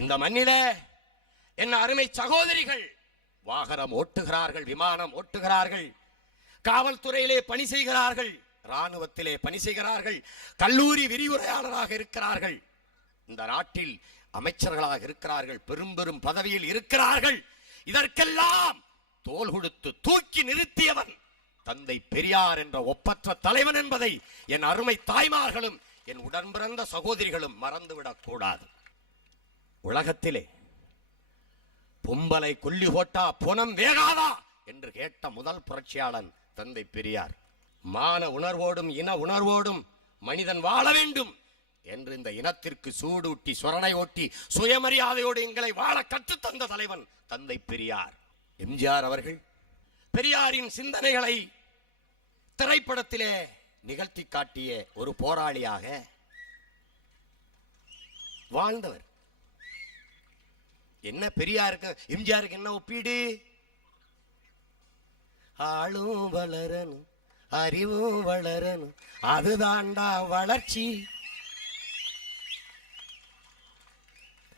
இந்த மண்ணிலே என் அருமை சகோதரிகள் வாகனம் ஓட்டுகிறார்கள், விமானம் ஓட்டுகிறார்கள், காவல்துறையிலே பணி செய்கிறார்கள், இராணுவத்திலே பணி செய்கிறார்கள், கல்லூரி விரிவுரையாளராக இருக்கிறார்கள், இந்த நாட்டில் அமைச்சர்களாக இருக்கிறார்கள், பெரும் பெரும் பதவியில் இருக்கிறார்கள். இதற்கெல்லாம் தோள் கொடுத்து தூக்கி நிறுத்தியவன் தந்தை பெரியார் என்ற ஒப்பற்ற தலைவன் என்பதை என் அருமை தாய்மார்களும் என் உடன் பிறந்த சகோதரிகளும் மறந்துவிடக் கூடாது. உலகத்திலே பொம்பலை கொல்லி போட்டா புனம் வேகாதா என்று கேட்ட முதல் புரட்சியாளன் தந்தை பெரியார். மான உணர்வோடும் இன உணர்வோடும் மனிதன் வாழ வேண்டும் என்று இந்த இனத்திற்கு சூடூட்டி சொரணை ஓட்டி சுயமரியாதையோடு எங்களை வாழ கற்றுத்தந்த தலைவன் தந்தை பெரியார். எம்ஜிஆர் அவர்கள் பெரியாரின் சிந்தனைகளை திரைப்படத்திலே நிகழ்த்தி காட்டிய ஒரு போராளியாக வாழ்ந்தவர். என்ன பெரியாருக்கு எம்ஜிஆருக்கு என்ன ஒப்பீடு? ஆளும் வளரணும், அறிவும் வளரணும், அதுதாண்டா வளர்ச்சி.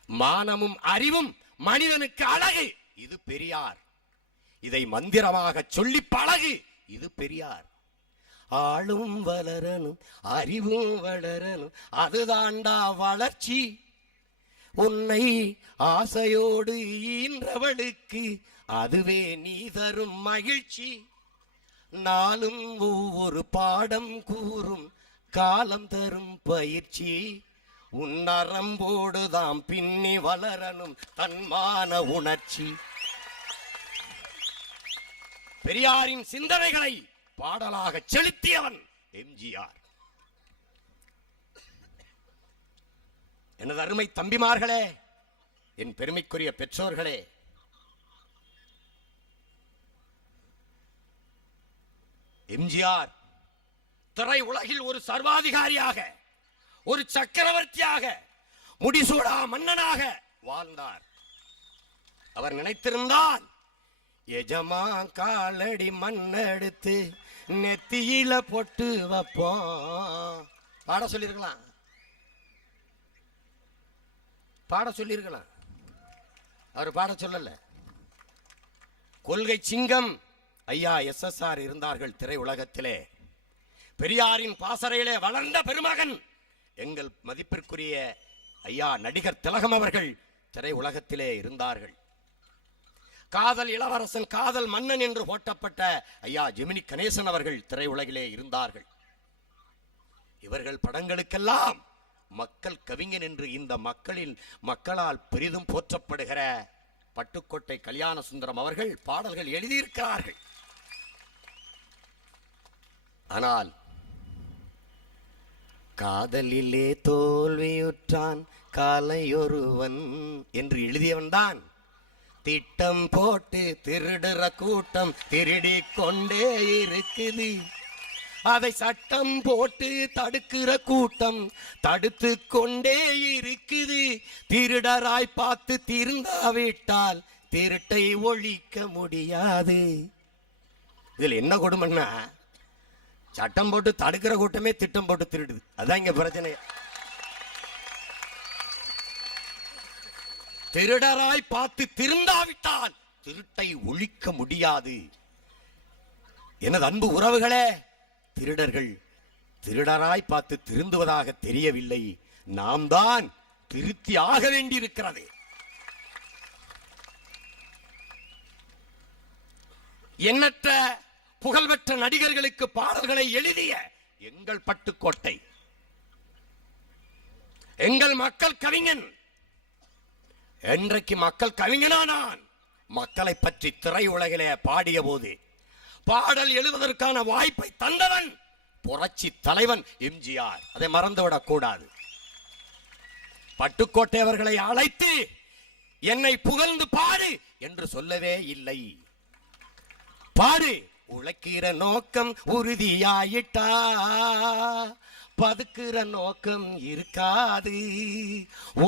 மானமும் அறிவும் மனிதனுக்கு அழகு, இது பெரியார். இதை மந்திரமாக சொல்லி பழகு, இது பெரியார். ஆளும் வளரணும், அறிவும் வளரணும், அதுதாண்டா வளர்ச்சி. உன்னை ஆசையோடு ஈன்றவளுக்கு அதுவே நீ தரும் மகிழ்ச்சி. நாளும் ஒவ்வொரு பாடம் கூறும் காலம் தரும் பயிற்சி. உன்னரம்போடுதாம் பின்னி வளரணும் தன்மான உணர்ச்சி. பெரியாரின் சிந்தனைகளை பாடலாக செலுத்தியவன் எம்ஜிஆர். எனது அருமை தம்பிமார்களே, என் பெருமைக்குரிய பெற்றோர்களே, எம்ஜிஆர் திரை உலகில் ஒரு சர்வாதிகாரியாக, ஒரு சக்கரவர்த்தியாக, முடிசூடா மன்னனாக வாழ்ந்தார். அவர் நினைத்திருந்தால் எஜமா காலடி மண்ணெடுத்து நெத்தியில பொட்டு வைப்போம் பாட சொல்லிருக்கலாம், பாட சொல்லிருக்கலாம். அவர் பாட சொல்லல. கொள்கை சிங்கம் ஐயா SSR இருந்தார்கள் திரை உலகத்திலே. பெரியாரின் பாசறையிலே வளர்ந்த பெருமகன் எங்கள் மதிப்பிற்குரிய ஐயா நடிகர் திலகம் அவர்கள் திரை உலகத்திலே இருந்தார்கள். காதல் இளவரசன், காதல் மன்னன் என்று போட்டப்பட்ட ஐயா ஜெமினி கணேசன் அவர்கள் திரை உலகிலே இருந்தார்கள். இவர்கள் படங்களுக்கெல்லாம் மக்கள் கவிஞன் என்று இந்த மக்களால் பெரிதும் போற்றப்படுகிற பட்டுக்கோட்டை கல்யாண சுந்தரம் அவர்கள் பாடல்கள் எழுதியிருக்கிறார்கள். ஆனால் காதலிலே தோல்வியுற்றான் காலையொருவன் என்று எழுதியவன் தான் திட்டம் போட்டு திருடுற கூட்டம் திருடி கொண்டே இருக்குது. அதை சட்டம் போட்டு தடுக்கிற கூட்டம் தடுத்து கொண்டே இருக்குது. திருடராய் பார்த்து திருந்தாவிட்டால் திருட்டை ஒழிக்க முடியாது. இதுல என்ன கொடுமைன்னா, சட்டம் போட்டு தடுக்கிற கூட்டமே திட்டம் போட்டு திருடுது. அதான் இங்க பிரச்சனை. திருடராய் பார்த்து திருந்தாவிட்டால் திருட்டை ஒழிக்க முடியாது. எனது அன்பு உறவுகளே, திருடர்கள் திருடராய் பார்த்து திருந்துவதாக தெரியவில்லை. நாம் தான் திருத்தி ஆக வேண்டியிருக்கிறது. எண்ணற்ற புகழ்பெற்ற நடிகர்களுக்கு பாடல்களை எழுதிய எங்கள் பட்டுக்கோட்டை, எங்கள் மக்கள் கவிஞன் என்றைக்கு மக்கள் கவிஞனானான். மக்களை பற்றி திரை உலகிலே பாடிய போது பாடல் எழுதுவதற்கான வாய்ப்பை தந்தவன் புரட்சி தலைவன் எம்ஜிஆர். அதை மறந்துவிடக் கூடாது. பட்டுக்கோட்டை அவர்களை அழைத்து என்னை புகழ்ந்து பாடு என்று சொல்லவே இல்லை. பாடு, உழைக்கிற நோக்கம் உறுதியாயிட்டா பதுக்குற நோக்கம் இருக்காது,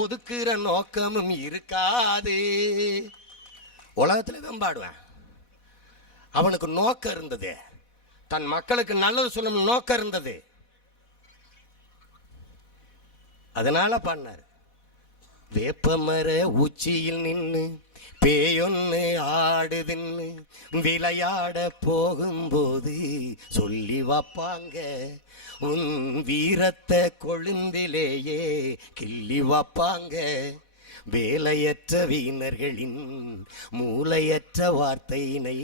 ஒதுக்குற நோக்கமும் இருக்காது. உலகத்துல தான் பாடுவேன். அவனுக்கு நோக்கம் இருந்தது, தன் மக்களுக்கு நல்லது சொல்லணும் நோக்கம் இருந்தது. அதனால பண்ணார். வேப்பமர உச்சியில் நின்னு பேயொன்னு ஆடுதுன்னு விளையாட போகும்போது சொல்லி வைப்பாங்க, உன் வீரத்தை கொழுந்திலேயே கிள்ளி வைப்பாங்க. வேலையற்ற வீணர்களின் மூளையற்ற வார்த்தையினை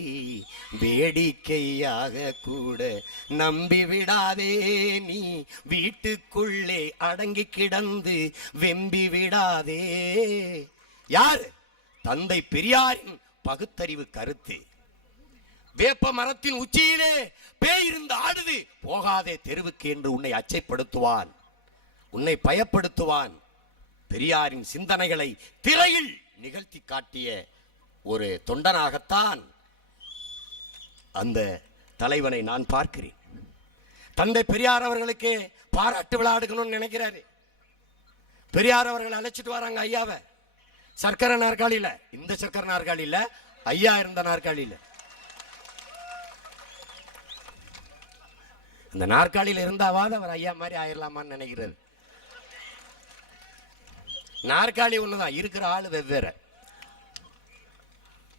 வேடிக்கையாக கூட நம்பிவிடாதே. நீ வீட்டுக்குள்ளே அடங்கி கிடந்து வெம்பி விடாதே. யார்? தந்தை பெரியாரின் பகுத்தறிவு கருத்து. வேப்ப மரத்தின் உச்சியிலே பேய் இருந்து ஆடுது, போகாதே தெருவுக்கு என்று உன்னை அச்சைப்படுத்துவான், உன்னை பயப்படுத்துவான். பெரியாரின் சிந்தனைகளை திரையில் நிகழ்த்தி காட்டிய ஒரு தொண்டனாகத்தான் அந்த தலைவனை நான் பார்க்கிறேன். தந்தை பெரியார் அவர்களுக்கு பாராட்டு விளையாடுகணும்னு நினைக்கிறாரு. பெரியார் அவர்கள் அழைச்சிட்டு வராங்க ஐயாவை சர்க்கரை நாற்காலியில, இந்த சர்க்கரை நாற்காலியில, ஐயா இருந்த நாற்காலியில. அந்த நாற்காலியில் இருந்தாவாது அவர் ஐயா மாதிரி ஆயிரலாமான்னு நினைக்கிறது. நாற்காலி ஒண்ணுதான், இருக்கிற ஆளு வெவ்வேறு.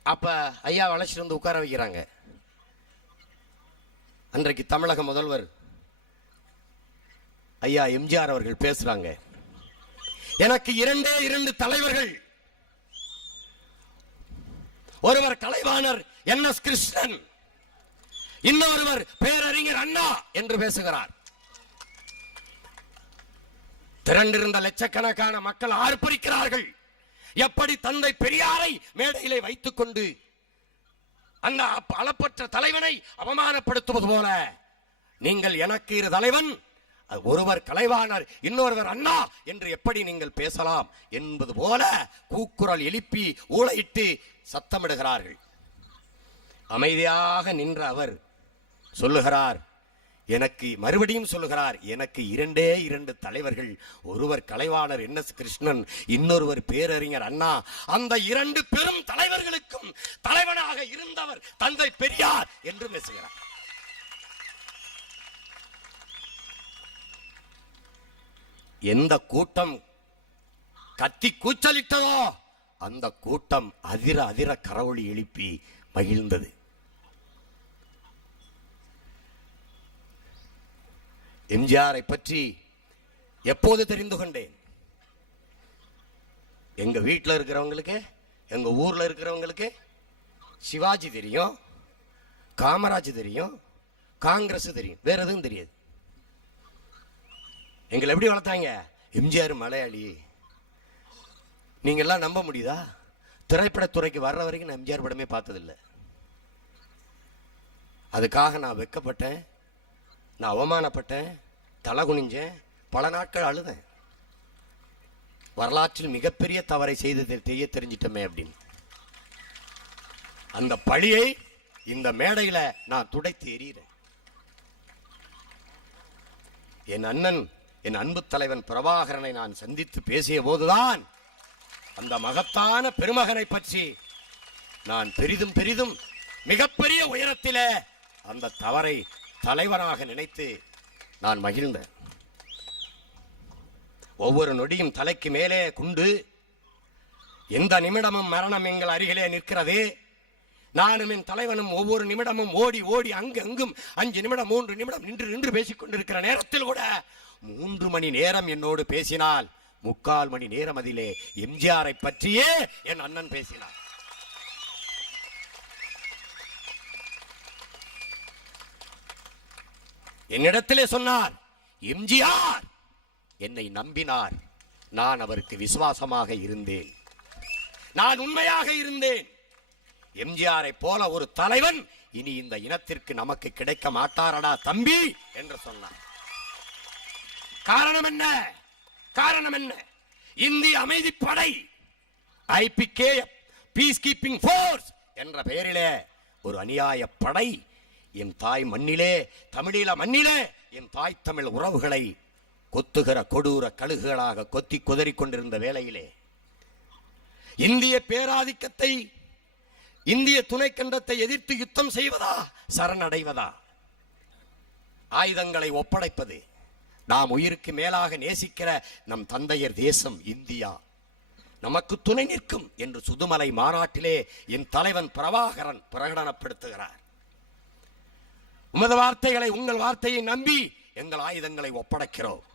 அப்ப ஐயா அழைச்சிட்டு வந்து உட்கார வைக்கிறாங்க. அன்றைக்கு தமிழக முதல்வர் ஐயா எம்ஜிஆர் அவர்கள் பேசுறாங்க. எனக்கு இரண்டே இரண்டு தலைவர்கள், ஒருவர் கலைவாணர் NS கிருஷ்ணன், இன்னொருவர் பேரறிஞர் அண்ணா என்று பேசுகிறார். திரண்டிருந்த லட்சக்கணக்கான மக்கள் ஆர்ப்பரிக்கிறார்கள். எப்படி தந்தை பெரியாரை மேடையிலே வைத்துக் கொண்டு அந்த அளப்பற்ற தலைவனை அவமானப்படுத்துவது போல, நீங்கள் எனக்கு இரு தலைவன், ஒருவர் கலைவாணர் இன்னொருவர் அண்ணா என்று எப்படி நீங்கள் பேசலாம் என்பது போல கூக்குரல் எழுப்பி ஊளையிட்டு சத்தமிடுகிறார்கள். அமைதியாக நின்ற அவர் சொல்லுகிறார், எனக்கு மறுபடியும் சொல்லுகிறார், எனக்கு இரண்டே இரண்டு தலைவர்கள், ஒருவர் கலைவாணர் NS கிருஷ்ணன், இன்னொருவர் பேரறிஞர் அண்ணா. அந்த இரண்டு பெரும் தலைவர்களுக்கும் தலைவனாக இருந்தவர் தந்தை பெரியார் என்று பேசுகிறார். எந்த கூட்டம் கத்தி கூச்சலிட்டதோ அந்த கூட்டம் அதிர அதிர கரவொலி எழுப்பி மகிழ்ந்தது. எம்ஜிஆரை பற்றி எப்போது தெரிந்து கொண்டேன்? எங்க வீட்டில் இருக்கிறவங்களுக்கு, எங்க ஊர்ல இருக்கிறவங்களுக்கு சிவாஜி தெரியும், காமராஜ் தெரியும், காங்கிரஸ் தெரியும், வேற எதுவும் தெரியாது. எங்களை எப்படி வளர்த்தாங்க? எம்ஜிஆர் மலையாளி. நீங்க எல்லாம் நம்ப முடியுதா? திரைப்படத்துறைக்கு வர்ற வரைக்கும் நான் எம்ஜிஆர் படமே பார்த்ததில்லை. அதுக்காக நான் வெட்கப்பட்டேன், நான் அவமானப்பட்டேன், தலை குனிஞ்சேன், பல நாட்கள் அழுதேன். வரலாற்றில் மிகப்பெரிய தவறை செய்து செய்ய தெரிஞ்சிட்டமே அப்படின்னு. அந்த பழியை இந்த மேடையில நான் துடைத்து எறிகிறேன். என் அண்ணன், என் அன்பு தலைவன் பிரபாகரனை நான் சந்தித்து பேசிய போதுதான் அந்த மகத்தான பெருமகனை பற்றி நான் பெரிதும் பெரிதும் மிகப்பெரிய உயரத்திலே அந்த தவறை தலைவனாக நினைத்து நான் மகிழ்ந்தேன். ஒவ்வொரு நொடியும் தலைக்கு மேலே குண்டு, எந்த நிமிடமும் மரணம் எங்கள் அருகிலே நிற்கிறது. நானும் என் தலைவனும் ஒவ்வொரு நிமிடமும் ஓடி ஓடி அங்கும் 5 நிமிடம் 3 நிமிடம் நின்று நின்று பேசிக் கொண்டிருக்கிற நேரத்தில் கூட 3 மணி நேரம் என்னோடு பேசினால் 3/4 மணி நேரம் அதிலே எம்ஜிஆரை பற்றியே என் அண்ணன் பேசினார். என்னிடத்திலே சொன்னார், எம்ஜிஆர் என்னை நம்பினார், நான் அவருக்கு விசுவாசமாக இருந்தேன், நான் உண்மையாக இருந்தேன். எம்ஜிஆரை போல ஒரு தலைவன் இனி இந்த இனத்திற்கு நமக்கு கிடைக்க மாட்டாரடா தம்பி என்று சொன்னார். காரணம் என்ன? காரணம் என்ன? இந்திய அமைதிப்படை IPK பீஸ் கீப்பிங் போர்ஸ் என்ற பெயரிலே ஒரு அநியாய படை என் தாய் மண்ணிலே, தமிழீழ மண்ணிலே என் தாய் தமிழ் உறவுகளை கொத்துகிற கொடூர கழுகுகளாக கொத்தி குதறி கொண்டிருந்த வேளையிலே இந்திய பேராதிக்கத்தை, இந்திய துணைக்கண்டத்தை எதிர்த்து யுத்தம் செய்வதா, சரணடைவதா, ஆயுதங்களை ஒப்படைப்பது, நாம் உயிருக்கு மேலாக நேசிக்கிற நம் தந்தையர் தேசம் இந்தியா, நமக்கு துணை நிற்கும் என்று சுதுமலை மாநாட்டிலே என் தலைவன் பிரபாகரன் பிரகடனப்படுத்துகிறார். உமது வார்த்தைகளை, உங்கள் வார்த்தையை நம்பி எங்கள் ஆயுதங்களை ஒப்படைக்கிறோம்.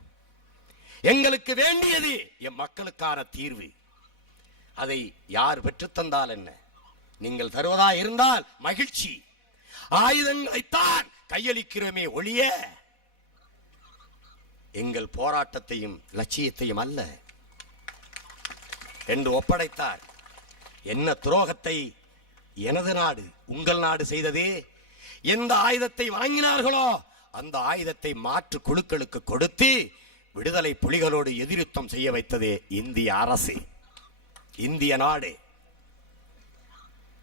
எங்களுக்கு வேண்டியது எம் மக்களுக்கான தீர்வு. அதை யார் பெற்றுத்தந்தால் என்ன, நீங்கள் தருவதா இருந்தால் மகிழ்ச்சி. ஆயுதங்களைத்தான் கையளிக்கிறோமே ஒழிய எங்கள் போராட்டத்தையும் லட்சியத்தையும் அல்ல என்று ஒப்படைத்தார். என்ன துரோகத்தை எனது நாடு, உங்கள் நாடு செய்ததே. எந்த ஆயுதத்தை வாங்கினார்களோ அந்த ஆயுதத்தை மாற்று குழுக்களுக்கு கொடுத்து விடுதலை புலிகளோடு எதிர்யுத்தம் செய்ய வைத்ததே இந்திய அரசு, இந்திய நாடு.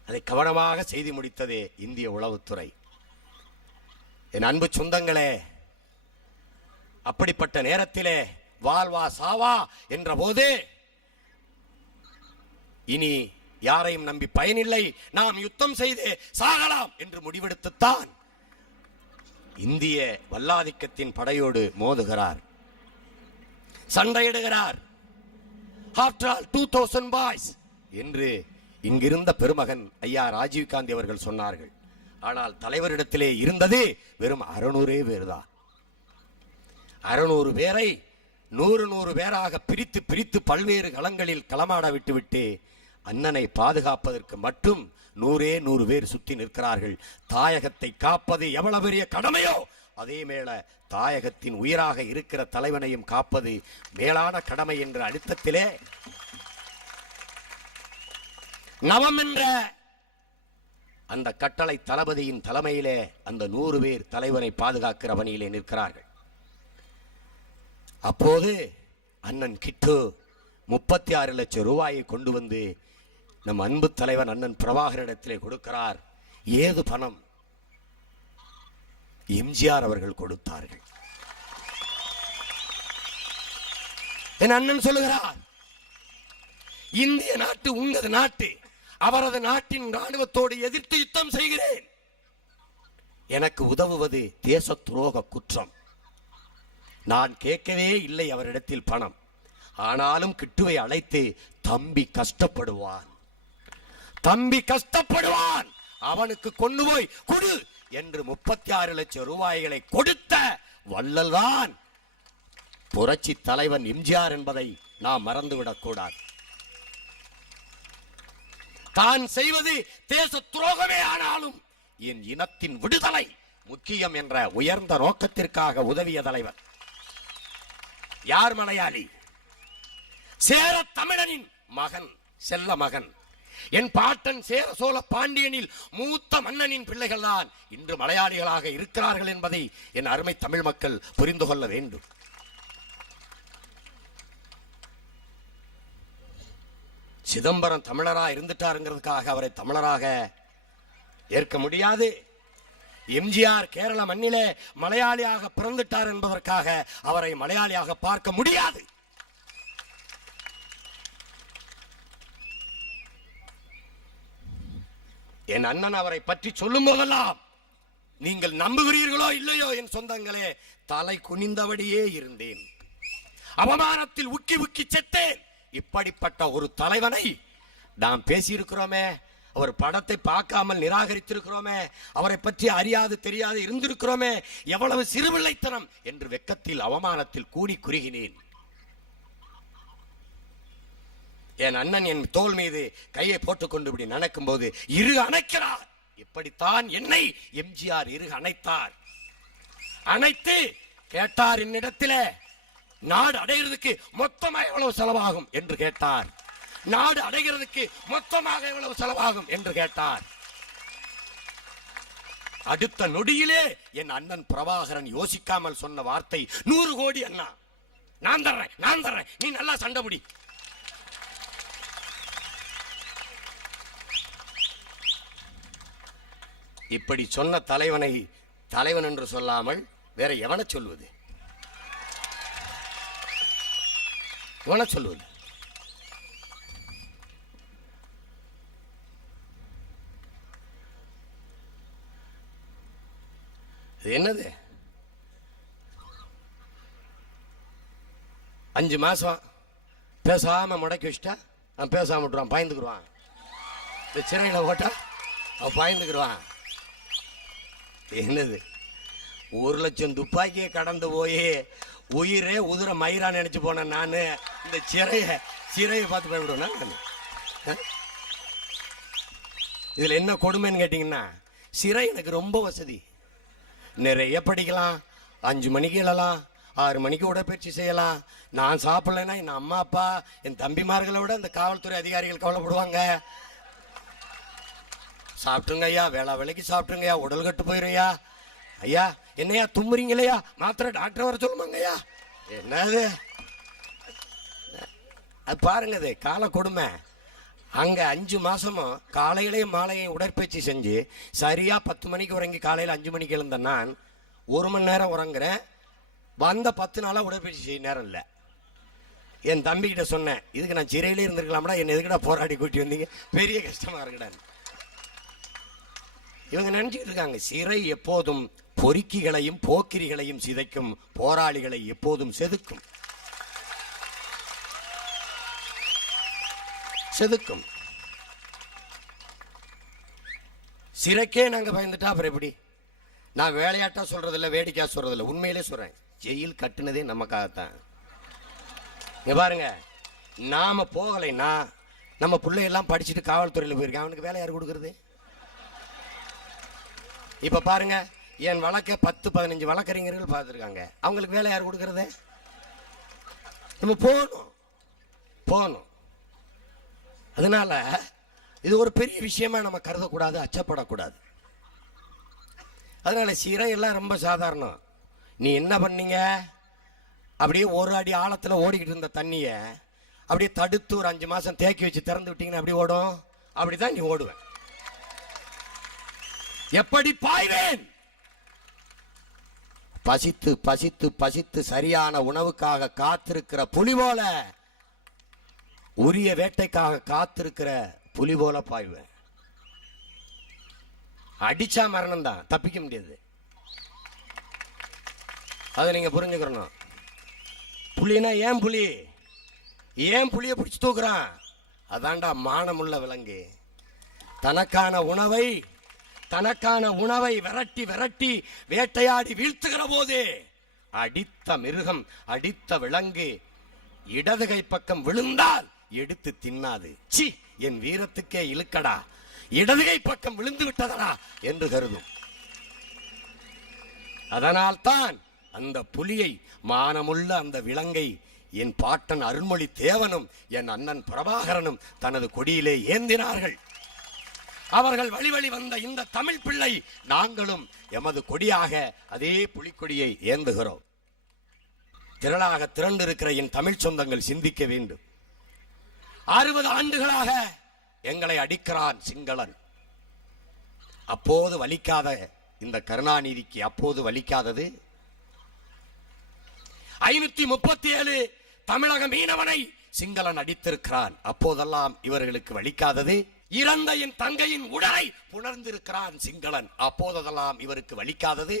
அதை கவனமாக செய்து முடித்ததே இந்திய உளவுத்துறை. என் அன்பு சொந்தங்களே, அப்படிப்பட்ட நேரத்திலே வாழ்வா சாவா என்ற போது இனி யாரையும் நம்பி பயனில்லை, நாம் யுத்தம் செய்து சாகலாம் என்று முடிவெடுத்துத்தான் இந்திய வல்லாதிக்கத்தின் படையோடு மோதுகிறார், சண்டையிடுகிறார். After all 2000 boys என்று இங்கிருந்த பெருமகன் ஐயா ராஜீவ்காந்தி அவர்கள் சொன்னார்கள். ஆனால் தலைவரிடத்திலே இருந்தது வெறும் 600 பேர் தான். 600 பேரை 100 பேராக பிரித்து பிரித்து பல்வேறு களங்களில் களமாட விட்டுவிட்டு அண்ணனை பாதுகாப்பதற்கு மட்டும் 100 பேர் சுற்றி நிற்கிறார்கள். தாயகத்தை காப்பது எவ்வளவு பெரிய கடமையோ அதே மேல தாயகத்தின் உயிராக இருக்கிற தலைவனையும் காப்பது மேலான கடமை என்ற அழுத்தத்திலே நவம் என்ற அந்த கட்டளை தளபதியின் தலைமையிலே அந்த 100 பேர் தலைவனை பாதுகாக்கிற பணியிலே நிற்கிறார்கள். அப்போது அண்ணன் கிட்டு 36 லட்சம் ரூபாயை கொண்டு வந்து நம் அன்பு தலைவன் அண்ணன் பிரபாகரனிடத்திலே கொடுக்கிறார். ஏது பணம்? எம்ஜிஆர் அவர்கள் கொடுத்தார்கள். என் அண்ணன் சொல்லுகிறார், இந்திய நாட்டு உங்களது நாட்டு, அவரது நாட்டின் ராணுவத்தோடு எதிர்த்து யுத்தம் செய்கிறேன். எனக்கு உதவுவது தேச துரோக குற்றம். நான் கேட்கவே இல்லை அவரிடத்தில் பணம். ஆனாலும் கிட்டுவை அழைத்து தம்பி கஷ்டப்படுவான், தம்பி கஷ்டப்படுவான், அவனுக்கு கொண்டு போய் கொடு என்று 36 லட்சம் ரூபாய்களை கொடுத்த வள்ளல்தான் புரட்சி தலைவன் எம்ஜிஆர் என்பதை நாம் மறந்துவிடக் கூடாது. தான் செய்வது தேச துரோகமே ஆனாலும் என் இனத்தின் விடுதலை முக்கியம் என்ற உயர்ந்த நோக்கத்திற்காக உதவிய தலைவர். யார் மலையாளி? சேர தமிழனின் மகன், செல்ல மகன். என் பாட்டன் சேர சோழ பாண்டியனில் மூத்த மன்னனின் பிள்ளைகள் தான் இன்று மலையாளிகளாக இருக்கிறார்கள் என்பதை என் அருமை தமிழ் மக்கள் புரிந்து கொள்ள வேண்டும். சிதம்பரம் தமிழரா இருந்துட்டாருங்கிறதுக்காக அவரை தமிழராக ஏற்க முடியாது. எம்ஜிஆர் கேரள மண்ணிலே மலையாளியாக பிறந்துட்டார் என்பதற்காக அவரை மலையாளியாக பார்க்க முடியாது. என் அண்ணன் அவரை பற்றி சொல்லும் போதெல்லாம் நீங்கள் நம்புகிறீர்களோ இல்லையோ என் சொந்தங்களே, தலை குனிந்தபடியே இருந்தேன். அவமானத்தில் உக்கி உக்கி செத்தேன். இப்படிப்பட்ட ஒரு தலைவனை நாம் பேசியிருக்கிறோமே, அவர் படத்தை பார்க்காமல் நிராகரித்திருக்கிறோமே, அவரை பற்றி அறியாது தெரியாது இருந்திருக்கிறோமே, எவ்வளவு சிறுபிள்ளைத்தனம் என்று வெக்கத்தில் அவமானத்தில் கூடி குறுகினேன். என் அண்ணன் என் தோள் மீது கையை போட்டுக்கொண்டு இப்படி நடக்கும் போது இரு அணைக்கிறார். இப்படித்தான் என்னை எம்ஜிஆர் இரு அணைத்தார். அணைத்து கேட்டார் என்னிடத்திலே, நாடு அடைகிறதுக்கு மொத்தமாக எவ்வளவு செலவாகும் என்று கேட்டார். நாடு அடைகிறதுக்கு மொத்தமாக எவ்வளவு செலவாகும் என்று கேட்டார். அடுத்த நொடியிலே என் அண்ணன் பிரபாகரன் யோசிக்காமல் சொன்ன வார்த்தை 100 கோடி அண்ணா, நான் தர்றேன், நான் தர்றேன், நீ நல்லா சண்டைபிடி. இப்படி சொன்ன தலைவனை தலைவன் என்று சொல்லாமல் வேற எவனை சொல்வது? எவனை சொல்வது? என்னது 5 மாசம் பேசாம முடக்கி வச்சிட்டா அவன் பேசாம விட்டுருவான், பயந்துக்குருவான். இந்த சிறையில ஓட்டா அவன் பயந்துக்குருவான். என்னது 1,00,000 துப்பாக்கியை கடந்து போய் உயிரே உதிர மயிரா நினைச்சு போனேன் நான். இந்த சிறையை பார்த்து பயப்படுவேன் நான். இதுல என்ன கொடுமைன்னு கேட்டீங்கன்னா, சிறை எனக்கு ரொம்ப வசதி. நிறைய படிக்கலாம், 5 மணிக்கு எழலாம், 6 மணிக்கு உடற்பயிற்சி செய்யலாம். நான் சாப்பிடலைன்னா என் அம்மா அப்பா என் தம்பிமார்களை விட இந்த காவல்துறை அதிகாரிகள் கவலைப்படுவாங்க. சாப்பிட்டுங்க ஐயா, வேலைக்கு சாப்பிட்டுங்க ஐயா, உடல் கட்டு போயிரும் ஐயா. என்னையா தும்புறீங்களையா, மாத்திரை டாக்டர் வர சொல்லுமாங்க ஐயா. என்னது அது பாருங்க, அது கால கொடுமை. அங்க 5 மாசமும் காலையிலையும் மாலையும் உடற்பயிற்சி செஞ்சு சரியா 10 மணிக்கு உறங்கி காலையில 5 மணிக்கு எழுந்த நான் 1 மணி நேரம் உறங்குறேன். வந்த 10 நாளா உடற்பயிற்சி செய்ய நேரம் இல்லை. என் தம்பி கிட்ட சொன்னேன், இதுக்கு நான் சிறையிலே இருந்திருக்கலாம்டா, என்ன எதுக்குடா போராடி கூட்டி வந்தீங்க, பெரிய கஷ்டமா இருக்கடான்னு. இவங்க நினைச்சுட்டு இருக்காங்க, சிறை எப்போதும் பொறுக்கிகளையும் போக்கிரிகளையும் சிதைக்கும், போராளிகளை எப்போதும் செதுக்கும். சிறைக்கே நாங்க பயந்துட்டா அப்புறம் எப்படி? நான் வேலையாட்டா சொல்றதில்ல, வேடிக்கையா சொல்றதில்ல, உண்மையிலே சொல்றேன். ஜெயில் கட்டுனதே நமக்காகத்தான். இங்க பாருங்க, நாம போகலைன்னா நம்ம பிள்ளையெல்லாம் படிச்சுட்டு காவல்துறையில் போயிருக்கேன், அவனுக்கு வேலை யார் கொடுக்கறது? இப்ப பாருங்க, என் வழக்க 10-15 வழக்கறிஞர்கள் பார்த்துருக்காங்க, அவங்களுக்கு வேலை யார் கொடுக்கறது? நம்ம போகணும். அதனால இது ஒரு பெரிய விஷயமா நம்ம கருதக்கூடாது, அச்சப்படக்கூடாது. அதனால சிறையெல்லாம் ரொம்ப சாதாரணம். நீ என்ன பண்ணீங்க, அப்படியே 1 அடி ஆழத்துல ஓடிக்கிட்டு இருந்த தண்ணிய அப்படியே தடுத்து ஒரு 5 மாசம் தேக்கி வச்சு திறந்து விட்டீங்கன்னா அப்படி ஓடும். அப்படிதான் நீ ஓடுவேன். எப்படி பாய்வேன்? பசித்து பசித்து பசித்து சரியான உணவுக்காக காத்திருக்கிற புலி போல, உரிய வேட்டைக்காக காத்திருக்கிற புலி போல பாய்வேன். அடிச்சா மரணம் தான், தப்பிக்க முடியாது. அதை நீங்க புரிஞ்சுக்கணும். புலினா ஏன் புலிய பிடிச்சு தூக்குறான்? அதான்டா மானமுள்ள விலங்கு. தனக்கான உணவை விரட்டி விரட்டி வேட்டையாடி வீழ்த்துகிற போது அடித்த மிருகம், அடித்த விலங்கு இடது கை பக்கம் விழுந்தால் எடுத்து தின்னாது. சி, என் வீரத்துக்கே இழுக்கடா, இடது கை பக்கம் விழுந்து விட்டதடா என்று கருதும். அதனால்தான் அந்த புலியை, மானமுள்ள அந்த விலங்கை என் பாட்டன் அருள்மொழி தேவனும் என் அண்ணன் பிரபாகரனும் தனது கொடியிலே ஏந்தினார்கள். அவர்கள் வழி வந்த இந்த தமிழ் பிள்ளை நாங்களும் எமது கொடியாக அதே புலிக்கொடியை ஏந்துகிறோம். திரளாக திரண்டிருக்கிற என் தமிழ் சொந்தங்கள் சிந்திக்க வேண்டும். 60 ஆண்டுகளாக எங்களை அடிக்கிறான் சிங்களன். அப்போது வலிக்காத இந்த கருணாநிதிக்கு அப்போது வலிக்காதது? 537 தமிழக மீனவனை சிங்களன் அடித்திருக்கிறான், அப்போதெல்லாம் இவர்களுக்கு வலிக்காதது? இறந்த என் தங்கையின் உடலை புணர்ந்திருக்கிறான் சிங்களன், அப்போதெல்லாம் இவருக்கு வலிக்காதது?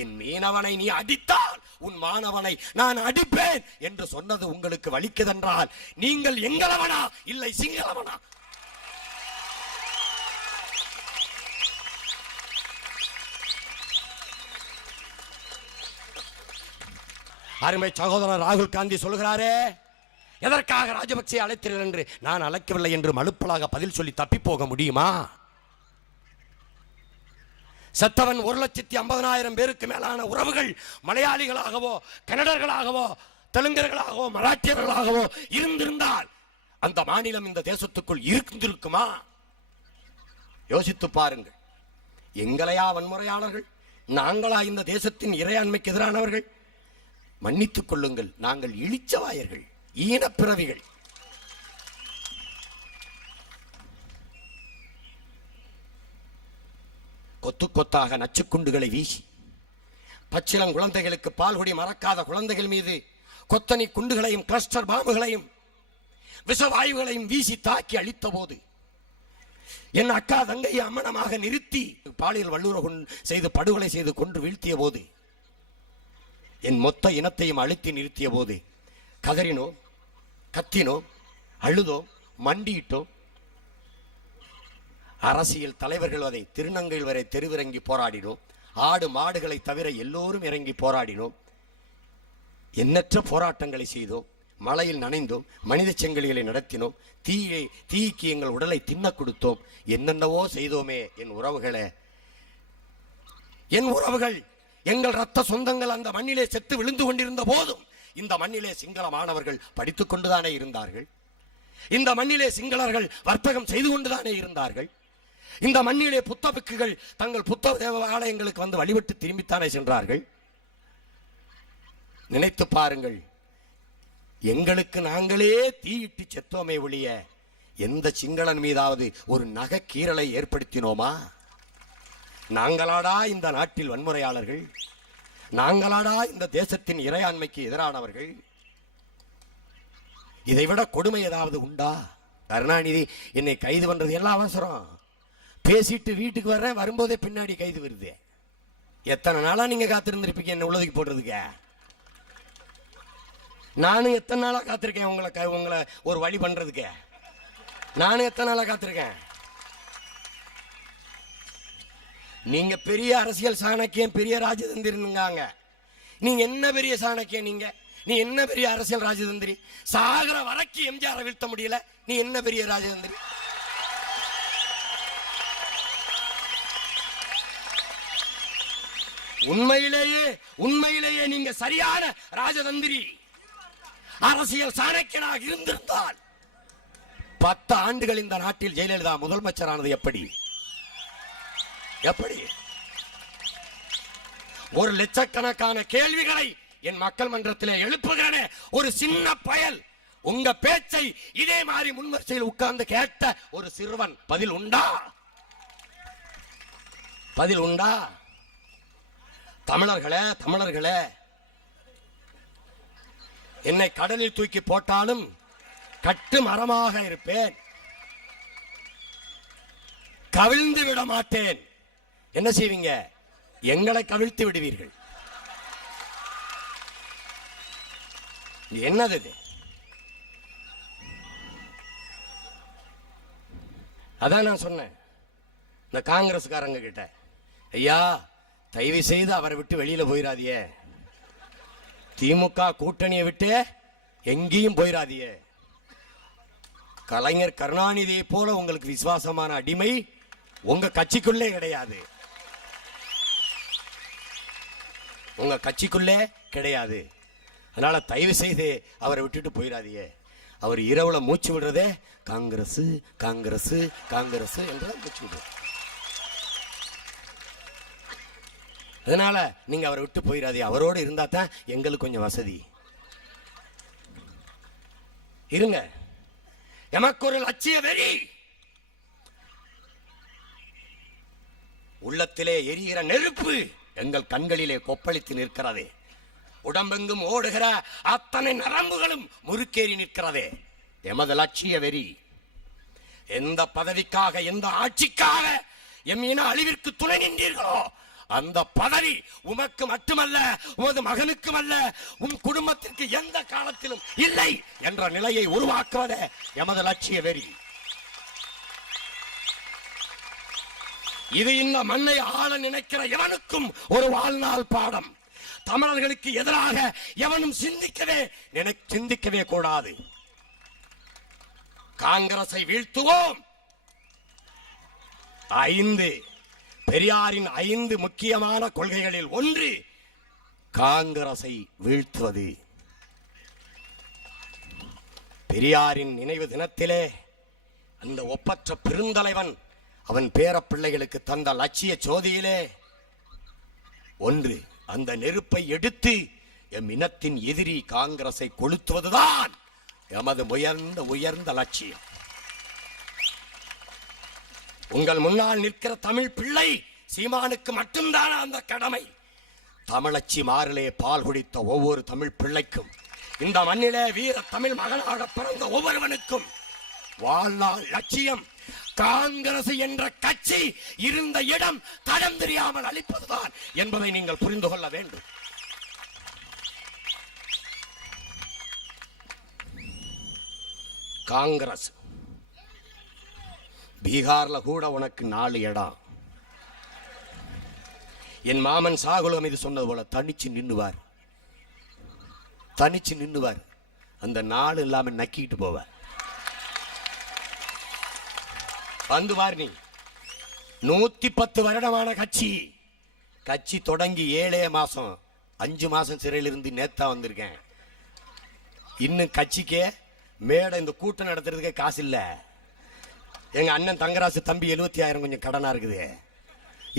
என் மீனவனை நீ அடித்தால் உன் மாணவனை நான் அடிப்பேன் என்று சொன்னது உங்களுக்கு வலிக்குதென்றால் நீங்கள் எங்களவனா இல்லை சிங்களவனா? அருமை சகோதரர் ராகுல் காந்தி சொல்கிறாரே, எதற்காக ராஜபக்சே அழைத்தீர்கள் என்று. நான் அழைக்கவில்லை என்று மலுப்பலாக பதில் சொல்லி தப்பி போக முடியுமா? செத்தவன் 1,50,000 பேருக்கு மேலான உறவுகள் மலையாளிகளாகவோ கன்னடர்களாகவோ தெலுங்கர்களாகவோ மராட்டியர்களாகவோ இருந்திருந்தால் அந்த மாநிலம் இந்த தேசத்துக்குள் இருந்திருக்குமா? யோசித்து பாருங்கள். எங்களையா வன்முறையாளர்கள்? நாங்களா இந்த தேசத்தின் இறையாண்மைக்கு எதிரானவர்கள்? மன்னித்துக் கொள்ளுங்கள், நாங்கள் இழிச்சவாயர்கள், ஈனப்பிறவிகள். கொத்து கொத்தாக நச்சுக்குண்டுகளை வீசி பச்சிளம் குழந்தைகளுக்கு பால்குடி மறக்காத குழந்தைகள் மீது கொத்தனி குண்டுகளையும் கிளஸ்டர் பாம்புகளையும் விஷவாயுகளையும் வீசி தாக்கி அழித்த போது, என் அக்கா தங்கையை அம்மனமாக நிறுத்தி பாலியல் வல்லுறவு செய்து படுகொலை செய்து கொன்று வீழ்த்திய போது, என் மொத்த இனத்தையும் அழித்து நிறுத்திய போது கதறினோம், கத்தினோம், அழுதோம், மண்டியிட்டோம். அரசியல் தலைவர்கள் அதை திருநங்கைகள் வரை தெருவிறங்கி போராடினோம். ஆடு மாடுகளை தவிர எல்லோரும் இறங்கி போராடினோம். எண்ணற்ற போராட்டங்களை செய்தோம். மழையில் நனைந்தோம், மனித செங்கலிகளை நடத்தினோம், தீக்கு எங்கள் உடலை தின்ன கொடுத்தோம், என்னென்னவோ செய்தோமே. என் உறவுகளே, என் உறவுகள், எங்கள் ரத்த சொந்தங்கள் அந்த மண்ணிலே செத்து விழுந்து கொண்டிருந்த போதும் இந்த மண்ணிலே சிங்கள மாணவர்கள் படித்துக் கொண்டுதானே இருந்தார்கள். இந்த மண்ணிலே சிங்களர்கள் வர்த்தகம் செய்து கொண்டுதானே இருந்தார்கள். இந்த மண்ணிலே புத்தபிக்குகள் தங்கள் புத்த தேவாலயங்களுக்கு வந்து வழிபட்டு திரும்பித்தானே சென்றார்கள். நினைத்து பாருங்கள், எங்களுக்கு நாங்களே தீயிட்டு செத்தோமே ஒழிய எந்த சிங்களன் மீதாவது ஒரு நகைக்கீறலை ஏற்படுத்தினோமா? நாங்களாடா இந்த நாட்டில் வன்முறையாளர்கள்? நாங்களாடா இந்த தேசத்தின் இறையாண்மைக்கு எதிரானவர்கள்? இதைவிட கொடுமை ஏதாவது உண்டா? கருணாநிதி என்னை கைது பண்றது எல்லாம் அவசரம், பேசிட்டு வீட்டுக்கு வர்றேன், வரும்போதே பின்னாடி கைது வருது. எத்தனை நாளா நீங்க காத்திருந்திருப்பீங்க என்ன உள்ளதுக்கு போடுறதுக்கு? நானும் எத்தனை நாளா காத்திருக்கேன் உங்களை ஒரு வழி பண்றதுக்கு. நானும் எத்தனை நாளா காத்திருக்கேன். நீங்க பெரிய அரசியல் சாணக்கியம், பெரிய ராஜதந்திரிங்க. நீங்க என்ன பெரிய சாணக்கியம்? நீ என்ன பெரிய அரசியல் ராஜதந்திரி? சாகர வரைக்கும் எம்ஜிஆரை வீழ்த்த முடியல, நீ என்ன பெரிய ராஜதந்திரி? உண்மையிலேயே நீங்க சரியான ராஜதந்திரி, அரசியல் சாணக்கியனாக இருந்திருந்தால் 10 ஆண்டுகள் இந்த நாட்டில் ஜெயலலிதா முதலமைச்சரானது எப்படி? ஒரு லட்சக்கணக்கான கேள்விகளை என் மக்கள் மன்றத்திலே எழுப்புகிறேன். ஒரு சின்ன பயல் உங்க பேச்சை இதே மாதிரி முன்வரிசையில் உட்கார்ந்து கேட்ட ஒரு சிறுவன் பதில் உண்டா? தமிழர்களே, என்னை கடலில் தூக்கி போட்டாலும் கட்டு மரமாக இருப்பேன், கவிழ்ந்து விட மாட்டேன். என்ன செய்வீங்க? எங்களை கவிழ்த்து விடுவீர்கள். என்னது இது? அதான் நான் சொன்னேன் இந்த காங்கிரஸ்காரங்க கிட்ட, ஐயா தயவு செய்து அவரை விட்டு வெளியில போயிடாதியே, திமுக கூட்டணியை விட்டு எங்கேயும் போயிடாதியே. கலைஞர் கருணாநிதியை போல உங்களுக்கு விசுவாசமான அடிமை உங்க கட்சிக்குள்ளே கிடையாது. அதனால தயவு செய்து அவரை விட்டுட்டு போயிடாதியே. அவர் இரவுல மூச்சு விடுறதே காங்கிரஸ் காங்கிரஸ் காங்கிரஸ் என்று மூச்சு விடுற. அதனால நீங்க அவரை விட்டு போயிடாதீங்க. அவரோடு இருந்தா தான் எங்களுக்கு கொஞ்சம் வசதி. இருங்க. எமக்கு ஒரு லட்சிய வெறி, உள்ளத்திலே எரிகிற நெருப்பு எங்கள் கண்களிலே கொப்பளித்து நிற்கிறது. உடம்பெங்கும் ஓடுகிற அத்தனை நரம்புகளும் முறுக்கேறி நிற்கிறதே எமது லட்சிய வெறி. எந்த பதவிக்காக, எந்த ஆட்சிக்காக எம் இன அழிவிற்கு துணை நின்றீர்களோ அந்த பதவி உமக்கு மட்டுமல்ல, உமது மகனுக்கும் அல்ல, உம் குடும்பத்திற்கு எந்த காலத்திலும் இல்லை என்ற நிலையை உருவாக்குவதே எமது லட்சிய வெறி. இது இந்த மண்ணை ஆள நினைக்கிற எவனுக்கும் ஒரு வாழ்நாள் பாடம். தமிழர்களுக்கு எதிராக எவனும் சிந்திக்கவே கூடாது. காங்கிரஸை வீழ்த்துவோம். 5 பெரியாரின் 5 முக்கியமான கொள்கைகளில் ஒன்று காங்கிரஸை வீழ்த்துவது. பெரியாரின் நினைவு தினத்திலே அந்த ஒப்பற்ற பெருந்தலைவன் அவன் பேர பிள்ளைகளுக்கு தந்த லட்சிய ஜோதியிலே ஒன்று, அந்த நெருப்பை எடுத்து எம் இனத்தின் எதிரி காங்கிரஸை கொளுத்துவதுதான் எமது உயர்ந்த லட்சியம். உங்கள் முன்னால் நிற்கிற தமிழ் பிள்ளை சீமானுக்கு மட்டும்தான் அந்த கடமை. தமிழச்சி மாறிலே பால் குடித்த ஒவ்வொரு தமிழ் பிள்ளைக்கும், இந்த மண்ணிலே வீர தமிழ் மகனாக பிறந்த ஒவ்வொருவனுக்கும் வாழ்நாள் லட்சியம் காங்கிரஸ் என்ற கட்சி இருந்த இடம் தடம் தெரியாமல் அளிப்பதுதான் என்பதை நீங்கள் புரிந்து கொள்ள வேண்டும். காங்கிரஸ். பீகார்ல கூட உனக்கு 4 இடம். என் மாமன் சாகுல் ஹமீது சொன்னது போல தனிச்சு நின்னுவார். அந்த 4 இல்லாம நக்கிட்டு போவார். வந்து பார், நீ 110 வருடமான கட்சி தொடங்கி 7 மாசம் 5 மாசம் சிறையில் இருந்து நேத்தா வந்திருக்கேன். இன்னும் கட்சிக்கே மேடை இந்த கூட்டம் நடத்துறதுக்கே காசு இல்ல. எங்க அண்ணன் தங்கராசு தம்பி 70,000 கொஞ்சம் கடனா இருக்குது.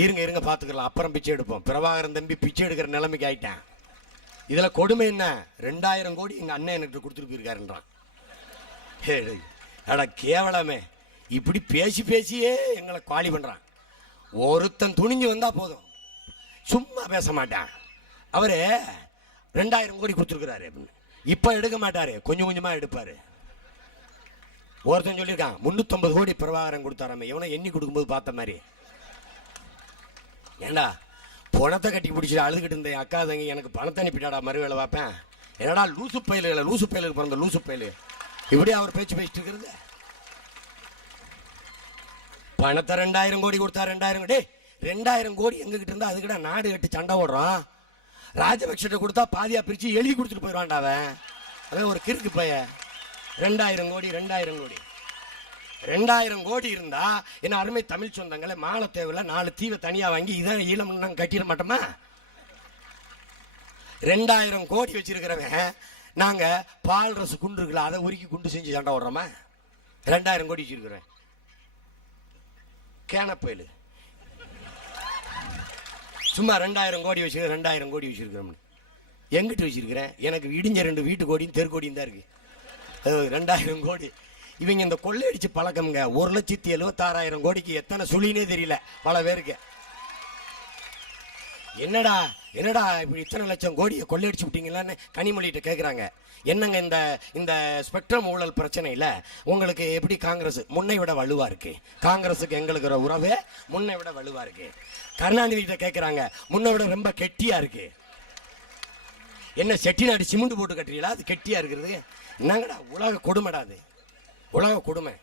இருங்க பாத்துக்கலாம், அப்புறம் பிச்சை எடுப்போம். பிரபாகரன் தம்பி பிச்சை எடுக்கிற நிலைமைக்கு ஆயிட்டேன். இதுல கொடுமை என்ன, 2000 கோடி எங்க அண்ணன் எனக்கு கொடுத்துட்டு போயிருக்காருன்றான். அட கேவலமே, இப்படி பேசியே எங்களை காலி பண்றான். ஒருத்தன் துணிஞ்சு வந்தா போதும், சும்மா பேச மாட்டான். அவரு 2000 கோடி கொடுத்துருக்கிறாரு அப்படின்னு இப்ப எடுக்க மாட்டாரு, கொஞ்சம் கொஞ்சமா எடுப்பாரு. ஒருத்தன் சொல்லியிருக்கான் 350 கோடி பிரபாகரன் கொடுத்தாராம, எவனை எண்ணி கொடுக்கும்போது பார்த்த மாதிரி. ஏண்டா பணத்தை கட்டி பிடிச்சிட்டு அழுதுகிட்டு இருந்தேன் அக்கா தங்கி, எனக்கு பணத்தை அனுப்பிட்டாடா மறு வேலை பார்ப்பேன். என்னடா லூசு பயிலுக்கு பிறந்த லூசு பயிலு இப்படி அவர் பேசிட்டு இருக்கிறது. பணத்தை 2000 கோடி கொடுத்தா 2000 கோடி எங்ககிட்ட இருந்தா அதுக்கிட்ட நாடு கட்டி சண்டை ஓடுறான். ராஜபக்ஷ கொடுத்தா பாதியா பிரிச்சு எழுதி கொடுத்துட்டு போயிடுவான்டா அவன். அவன் ஒரு கிறுக்கு பைய. 2000 கோடி இருந்தா என்ன அருமை தமிழ் சொந்தங்களை மாலத்தேவையில் 4 தீவை தனியா வாங்கி இதான் ஈழம் கட்டிட மாட்டோமா? 2000 கோடி வச்சிருக்கிறவன் நாங்க பால் ரசு குண்டு இருக்குல்ல அதை உருக்கி குண்டு செஞ்சு சண்டை ஓடுறோமா? 2000 கோடி வச்சிருக்கிறேன் கேனப்பயலு சும்மா 2000 கோடி வச்சிருக்கிறோம். எங்கிட்டு வச்சிருக்கிறேன்? எனக்கு இடிஞ்ச 2 வீட்டு கோடியும் தெருக்கோடியும் தான் இருக்கு. 2000 கோடி. இவங்க இந்த கொள்ளையடிச்சு பழக்கம்ங்க. 1,76,000 கோடிக்கு எத்தனை சுழினே தெரியல பல பேருக்கு. என்னடா இப்படி இத்தனை லட்சம் கோடியை கொள்ளையடிச்சு விட்டீங்களான்னு கனிமொழிகிட்ட கேட்குறாங்க. என்னங்க இந்த ஸ்பெக்ட்ரம் ஊழல் பிரச்சனையில் உங்களுக்கு எப்படி காங்கிரஸ் முன்னை விட வலுவா இருக்கு? காங்கிரஸுக்கு எங்களுக்கு உறவே முன்னை விட வலுவா இருக்கு. கருணாநிதி கிட்ட கேட்குறாங்க, முன்னை விட ரொம்ப கெட்டியா இருக்கு. என்ன செட்டிநாடு சிமெண்ட் போட்டு கட்டுறீங்களா? அது கெட்டியா இருக்கிறது என்னங்கடா? உலக கொடுமைடா அது, உலக கொடுமை.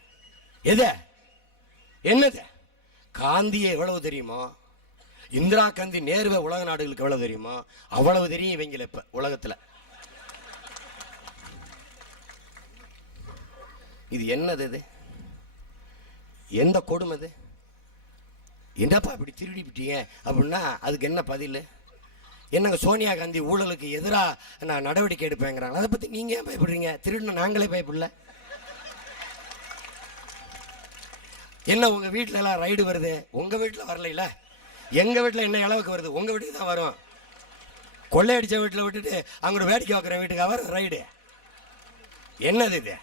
என்னது? காந்தியை எவ்வளவு தெரியுமோ, இந்திரா காந்தி நேருவை உலக நாடுகளுக்கு எவ்வளவு தெரியுமோ அவ்வளவு தெரியும் இவங்கள இப்ப உலகத்துல. இது என்னது? இது எந்த கொடுமை? இது என்னப்பா இப்படி திருடி விட்டீங்க அப்படின்னா அதுக்கு என்ன பதில்? என்னங்க சோனியா காந்தி ஊழலுக்கு எதிராக நான் நடவடிக்கை எடுப்பேங்கிறாங்க. அதை பத்தி நீங்க ஏன் பயப்படுறீங்க? திருடின நாங்களே பயப்படல. என்ன உங்க வீட்டுல எல்லாம் ரைடு வருது, உங்க வீட்டுல வரல? எங்க வீட்டுல என்ன அளவுக்கு வருது? உங்க வீட்டுக்கு தான் வரும். கொள்ளையடிச்ச வீட்டுல விட்டுட்டு அங்க வேடிக்கை வைக்கிற வீட்டுக்கு அவர் ரைடு. என்னது இது?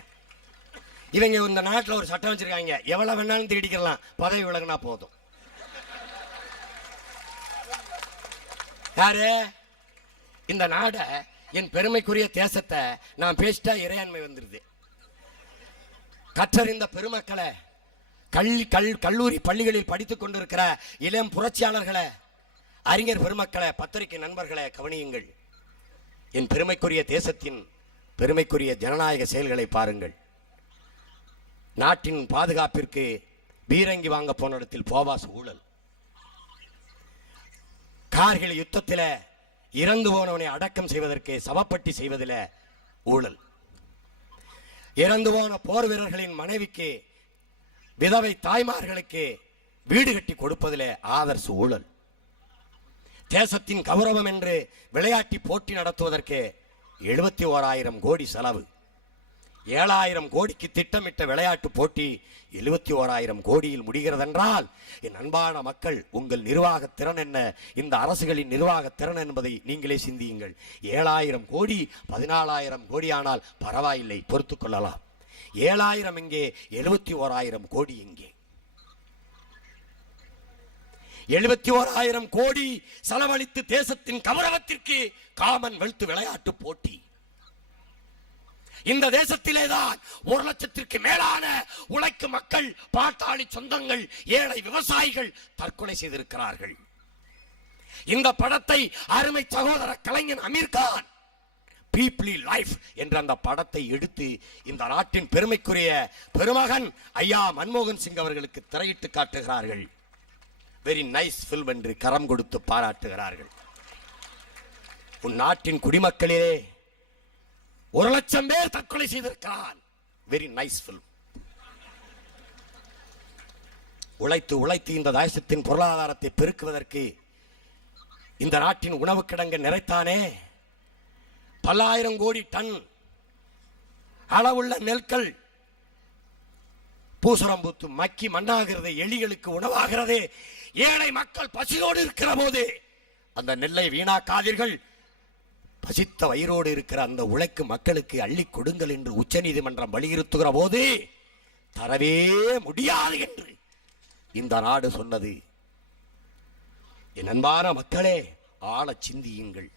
இவங்க இந்த நாட்டில் ஒரு சட்டம் வச்சிருக்காங்க, எவ்வளவு வேணாலும் திருடிக்கலாம், பதவி விலகுனா போதும். யாரு? இந்த நாட என் பெருமைக்குரிய தேசத்தை நான் பேசிட்டா இறையாண்மை வந்துருது. கற்றறிந்த பெருமக்களை, கல்லூரி பள்ளிகளில் படித்துக் கொண்டிருக்கிற இளம் புரட்சியாளர்களை, அறிஞர் பெருமக்களை, பத்திரிகை நண்பர்களை கவனியுங்கள். என் பெருமைக்குரிய தேசத்தின் பெருமைக்குரிய ஜனநாயக செயல்களை பாருங்கள். நாட்டின் பாதுகாப்பிற்கு பீரங்கி வாங்க போன இடத்தில் போவாஸ் ஊழல். கார்கில் யுத்தத்தில் இறந்து போனவனை அடக்கம் செய்வதற்கு சவப்பட்டி செய்வதில் ஊழல். இறந்து போன போர் வீரர்களின் மனைவிக்கு, விதவை தாய்மார்களுக்கு வீடு கட்டி கொடுப்பதில் ஆதர்ஸ் ஊழல். தேசத்தின் கௌரவம் என்று விளையாட்டு போட்டி நடத்துவதற்கு 71,000 கோடி செலவு. 7,000 கோடிக்கு திட்டமிட்ட விளையாட்டு போட்டி 71,000 கோடியில் முடிகிறதென்றால் என் அன்பான மக்கள், உங்கள் நிர்வாக திறன் என்ன, இந்த அரசுகளின் நிர்வாக திறன் என்பதை நீங்களே சிந்தியுங்கள். 7,000 கோடி 14,000 கோடி ஆனால் பரவாயில்லை, பொறுத்துக் கொள்ளலாம். 7,000 எங்கே, 71,000 கோடி எங்கே? 71,000 கோடி செலவழித்து தேசத்தின் கௌரவத்திற்கு காமன்வெல்த் விளையாட்டு போட்டி. இந்த தேசத்திலேதான் 1,00,000க்கு மேலான உழைக்கும் மக்கள், பாட்டாளி சொந்தங்கள், ஏழை விவசாயிகள் தற்கொலை செய்திருக்கிறார்கள். இந்த படத்தை அருமை சகோதர கலைஞன் அமீர்கான் பீப்ளி லைஃப் என்ற அந்த படத்தை எடுத்து இந்த நாட்டின் பெருமைக்குரிய பெருமகன் ஐயா மன்மோகன் சிங் அவர்களுக்கு திரையிட்டு காட்டுகிறார்கள். வெரி நைஸ் பிலிம் என்று கரம் கொடுத்து பாராட்டுகிறார்கள். உன் நாட்டின் குடிமக்களே 1,00,000 பேர் தற்கொலை செய்திருக்கிறான். Very nice film. உழைத்து உழைத்து இந்த தேசத்தின் பொருளாதாரத்தை பெருக்குவதற்கு இந்த நாட்டின் உணவு கிடங்கு நிறைத்தானே. பல்லாயிரம் கோடி டன் அளவுள்ள நெற்கள் பூசரம் பூத்து மக்கி மண்ணாகிறது, எலிகளுக்கு உணவாகிறது. ஏழை மக்கள் பசியோடு இருக்கிற போது அந்த நெல்லை வீணாக்காதீர்கள், பசித்த வயிறோடு இருக்கிற அந்த உழைக்கும் மக்களுக்கு அள்ளி கொடுங்கள் என்று உச்சநீதிமன்றம் வலியுறுத்துகிற போது தரவே முடியாது என்று இந்த நாடு சொன்னது. என் அன்பான மக்களே, ஆழ சிந்தியுங்கள்.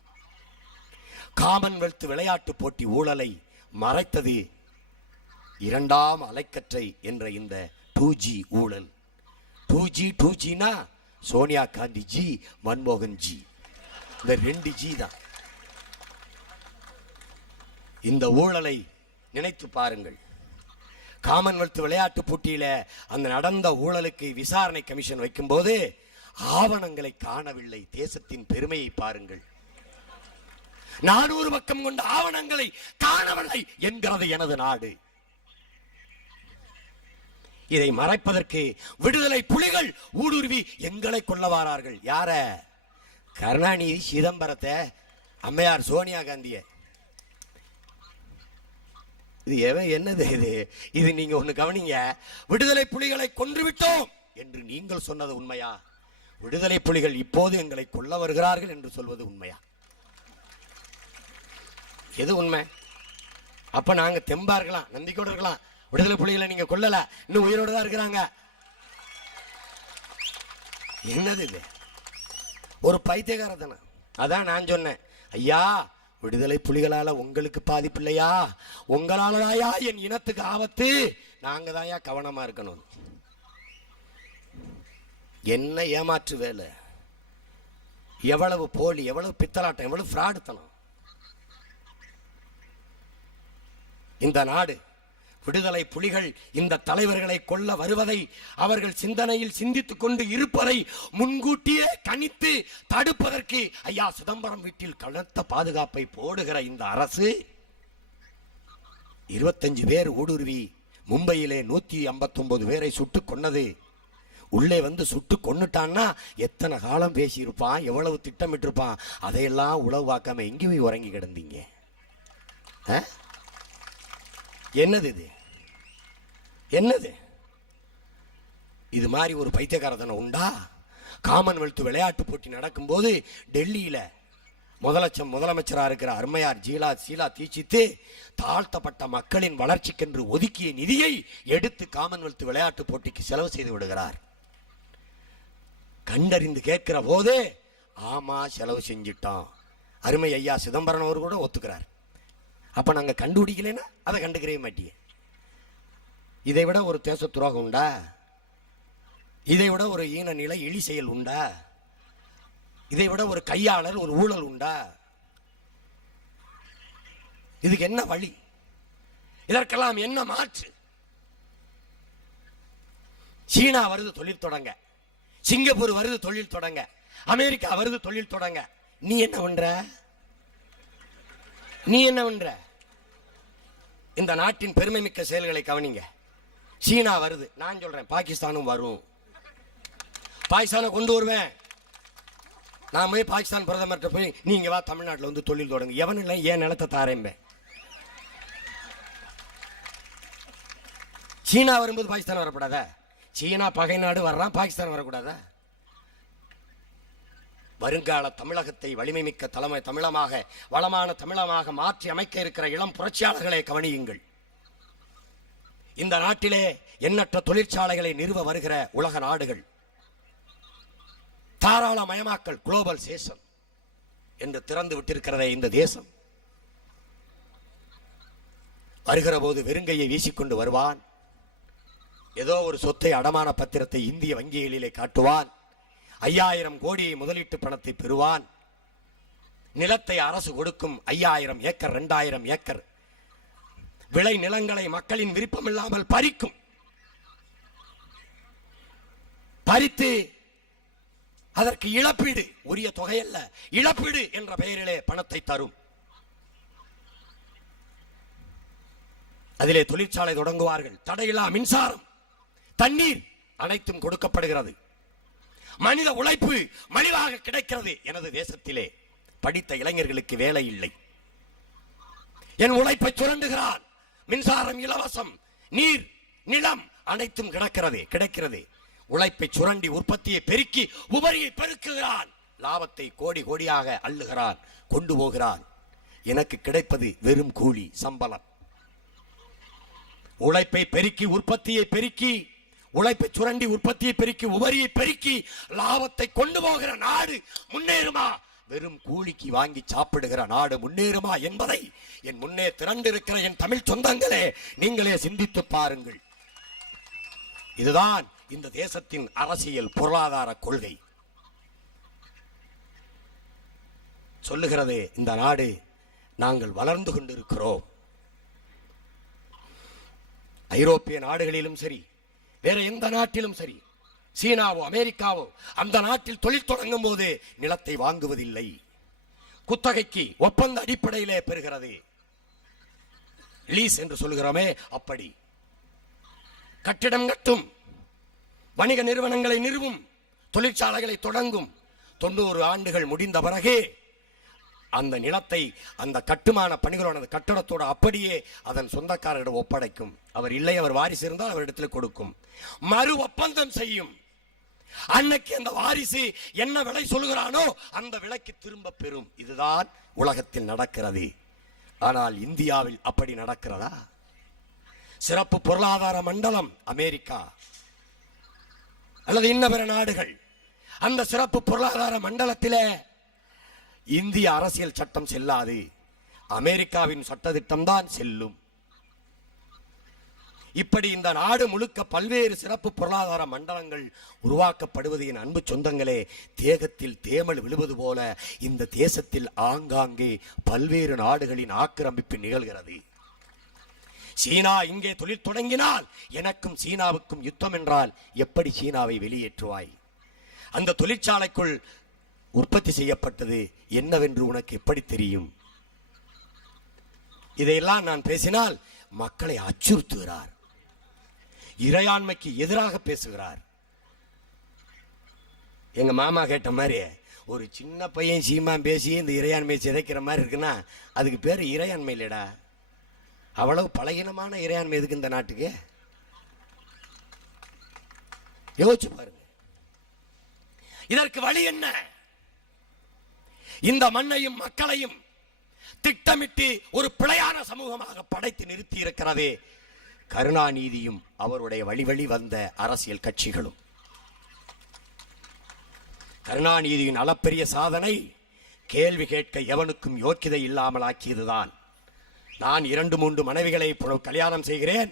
காமன்வெல்த் விளையாட்டு போட்டி ஊழலை மறைத்தது 2ஆம் அலைக்கற்றை என்ற இந்த 2G ஊழல். 2Gனா சோனியா காந்தி ஜி, மன்மோகன் ஜி, இந்த 2G தான். இந்த ஊழலை நினைத்து பாருங்கள். காமன்வெல்த் விளையாட்டு போட்டியில அந்த நடந்த ஊழலுக்கு விசாரணை கமிஷன் வைக்கும் போது ஆவணங்களை காணவில்லை. தேசத்தின் பெருமையை பாருங்கள். 400 பக்கம் கொண்ட ஆவணங்களை காணவில்லை என்கிறது எனது நாடு. இதை மறைப்பதற்கு விடுதலை புலிகள் ஊடுருவி எங்களை கொல்ல வாரார்கள். யார? கருணாநிதி சிதம்பரத்தை, அம்மையார் சோனியா காந்திய. இது என்னது இது? நீங்க ஒண்ணு கவனிங்க. விடுதலை புலிகளை கொன்று விட்டோம் என்று நீங்கள் சொன்னது உண்மையா? விடுதலை புலிகள் இப்போது எங்களை கொல்ல வருகிறார்கள் என்று சொல்வது உண்மையா? எது உண்மை? அப்ப நாங்க தெம்பா இருக்கலாம், நம்பிக்கையோடு இருக்கலாம். விடுதலை புலிகளை நீங்க கொல்லல, இன்னும் உயிரோடு தான் இருக்கிறாங்க. என்னது இது? ஒரு பைத்தியக்காரத்தனை. அதான் நான் சொன்னேன், ஐயா விடுதலை புலிகளால உங்களுக்கு பாதிப்பு இல்லையா, உங்களாலதாயா என் இனத்துக்கு ஆபத்து, நாங்க தான்யா கவனமா இருக்கணும். என்ன ஏமாற்று வேலை, எவ்வளவு போலி, எவ்வளவு பித்தலாட்டம், எவ்வளவு ஃப்ராடுத்தனம். இந்த நாடு விடுதலை புலிகள் இந்த தலைவர்களை கொல்ல வருவதை அவர்கள் சிந்தனையில் சிந்தித்துக் கொண்டு இருப்பதை முன்கூட்டியே கணித்து தடுப்பதற்கு ஐயா சிதம்பரம் வீட்டில் கனத்த பாதுகாப்பை போடுகிற இந்த அரசு 25 பேர் ஊடுருவி மும்பையிலே 159 பேரை சுட்டுக் கொன்னது. உள்ளே வந்து சுட்டு கொன்னுட்டான்னா எத்தனை காலம் பேசியிருப்பான், எவ்வளவு திட்டமிட்டிருப்பான். அதையெல்லாம் உளவு பார்க்காம எங்கே போய் உறங்கி கிடந்தீங்க? என்னது இது? என்னது இது? மாதிரி ஒரு பைத்தியக்காரத்தனை உண்டா? காமன்வெல்த் விளையாட்டு போட்டி நடக்கும் போது டெல்லியில முதலமைச்சராக இருக்கிற அம்மையார் ஷீலா தீட்சித் தாழ்த்தப்பட்ட மக்களின் வளர்ச்சிக்கென்று ஒதுக்கிய நிதியை எடுத்து காமன்வெல்த் விளையாட்டு போட்டிக்கு செலவு செய்து விடுகிறார். கண்டறிந்து கேட்கிற போது ஆமா செலவு செஞ்சிட்டோம், அருமை ஐயா சிதம்பரம் அவர் கூட ஒத்துக்கிறார். அப்ப நாங்க கண்டுபிடிக்கலன்னா அதை கண்டுக்கிறவே மாட்டியே. இதை விட ஒரு தேச துரோகம் உண்டா? இதை விட ஒரு ஈன நிலை எலி செயல் உண்டா? இதை விட ஒரு கையாளர் ஒரு ஊழல் உண்டா? இதுக்கு என்ன வழி? இதற்கெல்லாம் என்ன மாற்று? சீனா வருது தொழில் தொடங்க, சிங்கப்பூர் வருது தொழில் தொடங்க, அமெரிக்கா வருது தொழில் தொடங்க. நீ என்ன பண்ற? நீ என்ன பண்ற? இந்த நாட்டின் பெருமை மிக்க செயல்களை கவனிங்க. சீனா வருது, நான் சொல்றேன் பாகிஸ்தானும் வரும். பாகிஸ்தானை கொண்டு வருவேன். நான் போய் பாகிஸ்தான் பிரதமர்கிட்ட போய் நீங்க வா தமிழ்நாட்டில் வந்து தொழில் தொடங்க, எவன் இல்லை ஏன் நிலத்தை தாரேன்பேன். சீனா வரும்போது பாகிஸ்தான் வரக்கூடாதா? சீனா பகை நாடு வர்றான், பாகிஸ்தான் வரக்கூடாதா? வருங்கால தமிழகத்தை வலிமை மிக்க தமிழமாக வளமான தமிழமாக மாற்றி அமைக்க இருக்கிற இளம் புரட்சியாளர்களை கவனியுங்கள். இந்த நாட்டிலே எண்ணற்ற தொழிற்சாலைகளை நிறுவ வருகிற உலக நாடுகள் தாராளமயமாக்கல் குளோபலைசேஷன் என்று திறந்து விட்டிருக்கிறதே இந்த தேசம். வருகிற போது வெறுங்கையை வீசிக்கொண்டு வருவான். ஏதோ ஒரு சொத்தை அடமான பத்திரத்தை இந்திய வங்கிகளிலே காட்டுவான். 5000 கோடி முதலீட்டு பணத்தை பெறுவான். நிலத்தை அரசு கொடுக்கும் 5000 ஏக்கர் 2000 ஏக்கர் விளை நிலங்களை மக்களின் விருப்பம் இல்லாமல் பறிக்கும். பறித்து அதற்கு இழப்பீடு, உரிய தொகையல்ல, இழப்பீடு என்ற பெயரிலே பணத்தை தரும். அதிலே தொழிற்சாலை தொடங்குவார்கள். தடையில்லா மின்சாரம், தண்ணீர் அனைத்தும் கொடுக்கப்படுகிறது. மனித உழைப்பு மலிவாக கிடைக்கிறது. எனது தேசத்திலே படித்த இளைஞர்களுக்கு வேலை இல்லை. என் உழைப்பை சுரண்டுகிறான். மின்சாரம் இலவசம், நீர் நிலம் அனைத்தும் கிடைக்கிறது. உழைப்பை சுரண்டி உற்பத்தியை பெருக்கி உபரியை பெருக்குகிறான். லாபத்தை கோடி கோடியாக அள்ளுகிறான், கொண்டு போகிறான். எனக்கு கிடைப்பது வெறும் கூலி, சம்பளம். உழைப்பை பெருக்கி உற்பத்தியை பெருக்கி, உழைப்பை சுரண்டி உற்பத்தியை பெருக்கி உபரியை பெருக்கி லாபத்தை கொண்டு போகிற நாடு முன்னேறுமா? வெறும் கூலிக்கு வாங்கி சாப்பிடுகிற நாடு முன்னேறுமா என்பதை என் முன்னே திரண்டிருக்கிற என் தமிழ் சொந்தங்களே நீங்களே சிந்தித்து பாருங்கள். இதுதான் இந்த தேசத்தின் அரசியல் பொருளாதார கொள்கை. சொல்லுகிறது இந்த நாடு நாங்கள் வளர்ந்து கொண்டிருக்கிறோம். ஐரோப்பிய நாடுகளிலும் சரி, வேற எந்த நாட்டிலும் சரி, சீனாவோ அமெரிக்காவோ அந்த நாட்டில் தொழில் தொடங்கும் போது நிலத்தை வாங்குவதில்லை. குத்தகைக்கு ஒப்பந்த அடிப்படையிலே பெறுகிறது. லீஸ் என்று சொல்கிறோமே அப்படி. கட்டிடம் கட்டும், வணிக நிறுவனங்களை நிறுவும், தொழிற்சாலைகளை தொடங்கும். 90 ஆண்டுகள் முடிந்த பிறகு அந்த நிலத்தை அந்த கட்டுமான பணிகளோட அந்த கட்டடத்தோட அப்படியே அதன் சொந்தக்காரரிடம் ஒப்படைக்கும். அவர் இல்லை, அவர் வாரிசு இருந்தால் அவரிடத்தில் கொடுக்கும். மறு ஒப்பந்தம் செய்யும். அன்னைக்கு அந்த வாரிசு என்ன விலை சொல்கிறானோ அந்த விலைக்கு திரும்ப பெறும். இதுதான் உலகத்தில் நடக்கிறது. ஆனால் இந்தியாவில் அப்படி நடக்கிறதா? சிறப்பு பொருளாதார மண்டலம் அமெரிக்கா அல்லது இன்ன பிற நாடுகள், அந்த சிறப்பு பொருளாதார மண்டலத்திலே இந்திய அரசியல் சட்டம் செல்லாது. அமெரிக்காவின் சட்டத்திட்டம் தான் செல்லும். இப்படி இந்த நாடு முழுக்க பல்வேறு சிறப்பு பொருளாதார மண்டலங்கள் உருவாக்கப்படுவது என் அன்பு சொந்தங்களே தேகத்தில் தேமல் விழுவது போல இந்த தேசத்தில் ஆங்காங்கே பல்வேறு நாடுகளின் ஆக்கிரமிப்பு நிகழ்கிறது. சீனா இங்கே தொழில் தொடங்கினால் எனக்கும் சீனாவுக்கும் யுத்தம் என்றால் எப்படி சீனாவை வெளியேற்றுவாய்? அந்த தொழிற்சாலைக்குள் உற்பத்தி செய்யப்பட்டது என்னவென்று உனக்கு எப்படி தெரியும்? இதையெல்லாம் நான் பேசினால் மக்களை அச்சுறுத்துகிறார், இறையாண்மைக்கு எதிராக பேசுகிறார். எங்க மாமா கேட்ட மாதிரி ஒரு சின்ன பையன் சீமான் பேசி இந்த இறையாண்மையை சிதைக்கிற மாதிரி இருக்குன்னா அதுக்கு பேர் இறையாண்மை இல்லடா. அவ்வளவு பலகீனமான இறையாண்மை எதுக்கு இந்த நாட்டுக்கு? யோசிச்சு பாருங்க. இதற்கு வழி என்ன? இந்த மண்ணையும் மக்களையும் திட்டமிட்டு ஒரு பிழையான சமூகமாக படைத்து நிறுத்தி இருக்கிறதே கருணாநிதியும் அவருடைய வழி வந்த அரசியல் கட்சிகளும். கருணாநிதியின் அளப்பெரிய சாதனை கேள்வி கேட்க எவனுக்கும் யோக்கியதை இல்லாமல் ஆக்கியதுதான். நான் 2-3 மனைவிகளை கல்யாணம் செய்கிறேன்,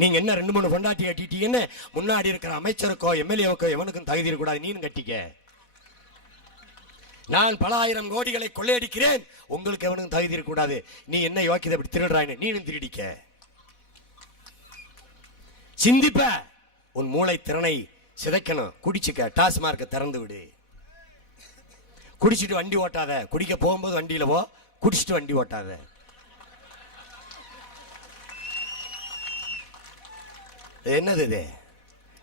நீங்க என்ன 2-3 பொண்டாட்டி கட்டிட்டீங்கன்னு முன்னாடி இருக்கிற அமைச்சருக்கோ எம்எல்ஏக்கோ எவனுக்கும் தகுதி இருக்கக்கூடாது, நீனும் கட்டிக்க. நான் பல ஆயிரம் கோடிகளை கொள்ளையடிக்கிறேன், உங்களுக்கு எவனுக்கும் தகுதி இருக்கக்கூடாது, நீ என்ன யோக்கியதை அப்படி திருடுறாயின்னு நீனும் திருடிக்க. சிந்திப்ப, உன் மூளை திறனை சிதைக்கணும். குடிச்சுக்க, டாஸ்மார்க்க திறந்து விடு. குடிச்சிட்டு வண்டி ஓட்டாத. குடிக்க போகும்போது வண்டியில போ, குடிச்சிட்டு வண்டி ஓட்டாத. என்னது இது?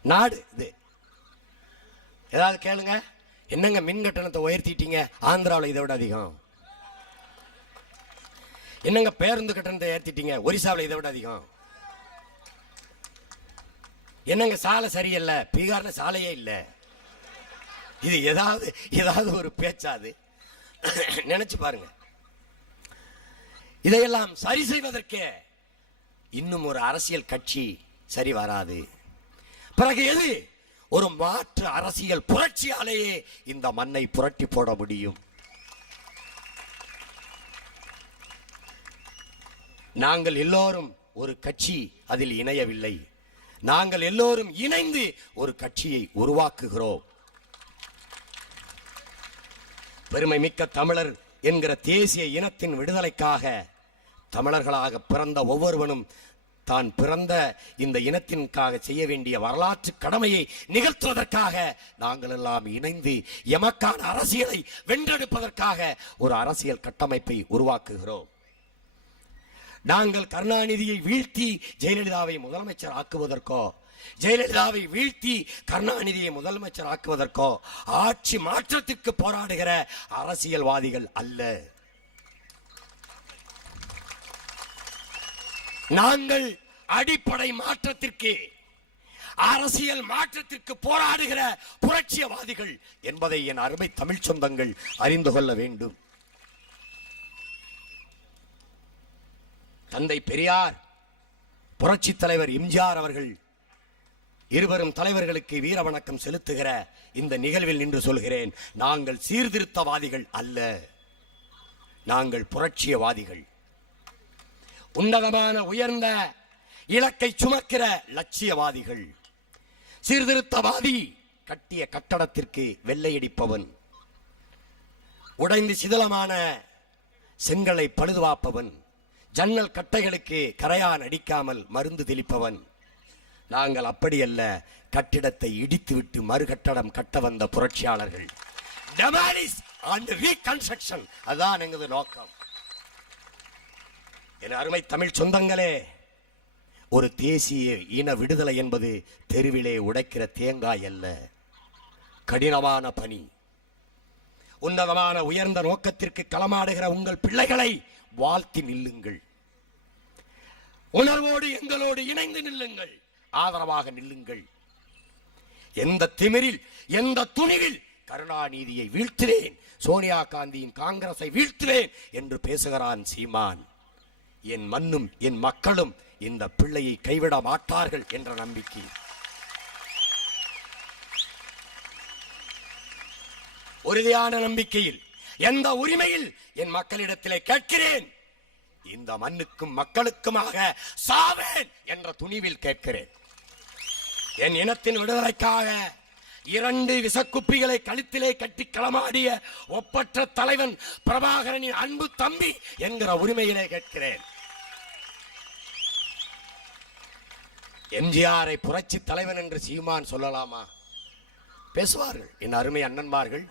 நாடு இது. ஏதாவது கேளுங்க. என்னங்க மின் கட்டணத்தை உயர்த்திட்டீங்க, ஆந்திராவில் இதை விட அதிகம். என்னங்க பேருந்து கட்டணத்தை உயர்த்திட்டீங்க, ஒரிசாவில் இதை விட அதிகம். என்னங்க சாலை சரியில்லை, பீகார்ல சாலையே இல்லை. இது ஏதாவது ஒரு பேச்சாது? நினைச்சு பாருங்க. இதையெல்லாம் சரி செய்வதற்கே இன்னும் ஒரு அரசியல் கட்சி சரி வராது. பிறகு எது? ஒரு மாற்று அரசியல் புரட்சியாலேயே இந்த மண்ணை புரட்டி போட முடியும். நாங்கள் எல்லோரும் ஒரு கட்சி அதில் இணையவில்லை. நாங்கள் எல்லோரும் இணைந்து ஒரு கட்சியை உருவாக்குகிறோம். பெருமை மிக்க தமிழர் என்கிற தேசிய இனத்தின் விடுதலைக்காக தமிழர்களாக பிறந்த ஒவ்வொருவனும் தான் பிறந்த இந்த இனத்திற்காக செய்ய வேண்டிய வரலாற்று கடமையை நிகழ்த்துவதற்காக நாங்கள் எல்லாம் இணைந்து எமக்கான அரசியலை வென்றெடுப்பதற்காக ஒரு அரசியல் கட்டமைப்பை உருவாக்குகிறோம். நாங்கள் கருணாநிதியை வீழ்த்தி ஜெயலலிதாவை முதலமைச்சர் ஆக்குவதற்கோ, ஜெயலலிதாவை வீழ்த்தி கருணாநிதியை முதலமைச்சர் ஆக்குவதற்கோ ஆட்சி மாற்றத்திற்கு போராடுகிற அரசியல்வாதிகள் அல்ல. நாங்கள் அடிப்படை மாற்றத்திற்கு, அரசியல் மாற்றத்திற்கு போராடுகிற புரட்சியவாதிகள் என்பதை என் அருமை தமிழ் சொந்தங்கள் அறிந்து கொள்ள வேண்டும். தந்தை பெரியார், புரட்சி தலைவர் எம்ஜிஆர் அவர்கள் இருவரும் தலைவர்களுக்கு வீர வணக்கம் செலுத்துகிற இந்த நிகழ்வில் நின்று சொல்கிறேன், நாங்கள் சீர்திருத்தவாதிகள் அல்ல, நாங்கள் புரட்சியவாதிகள். உன்னதமான உயர்ந்த இலக்கை சுமக்கிற லட்சியவாதிகள். சீர்திருத்தவாதி கட்டிய கட்டடத்திற்கு வெள்ளையடிப்பவன், உடைந்து சிதலமான செங்கலை பழுதுவாப்பவன், ஜன்னல் கட்டைகளுக்கு கரையான் அடிக்காமல் மருந்து தெளிப்பவன். நாங்கள் அப்படி அல்ல, கட்டிடத்தை இடித்துவிட்டு மறுகட்டடம் கட்ட வந்த புரட்சியாளர்கள். அதுதான் எங்களது நோக்கம். என் அருமை தமிழ் சொந்தங்களே, ஒரு தேசிய இன விடுதலை என்பது தெருவிலே உடைக்கிற தேங்காய் அல்ல, கடினமான பணி. உன்னதமான உயர்ந்த நோக்கத்திற்கு களமாடுகிற உங்கள் பிள்ளைகளை வாழ்த்தி நில்லுங்கள். உணர்வோடு எங்களோடு இணைந்து நில்லுங்கள், ஆதரவாக நில்லுங்கள். எந்த திமிரில், எந்த துணிவில் கருணாநிதியை வீழ்த்துவேன், சோனியா காந்தியின் காங்கிரஸை வீழ்த்துவேன் என்று பேசுகிறான் சீமான். என் மண்ணும் என் மக்களும் இந்த பிள்ளையை கைவிட மாட்டார்கள் என்ற நம்பிக்கை. உறுதியான நம்பிக்கையில், எந்த உரிமையில் என் மக்களிடத்திலே கேட்கிறேன், இந்த மண்ணுக்கும் மக்களுக்குமாக சாவேன் என்ற துணிவில் கேட்கிறேன். என் இனத்தின் விடுதலைக்காக 2 விசக்குப்பிகளை கழுத்திலே கட்டி களமாடிய ஒப்பற்ற தலைவன் பிரபாகரனின் அன்பு தம்பி என்கிற உரிமையிலே கேட்கிறேன். எம்ஜிஆரை புரட்சி தலைவன் என்று சீமான் சொல்லலாமா? பேசுவார்கள். என் அருமை அண்ணன்மார்கள்,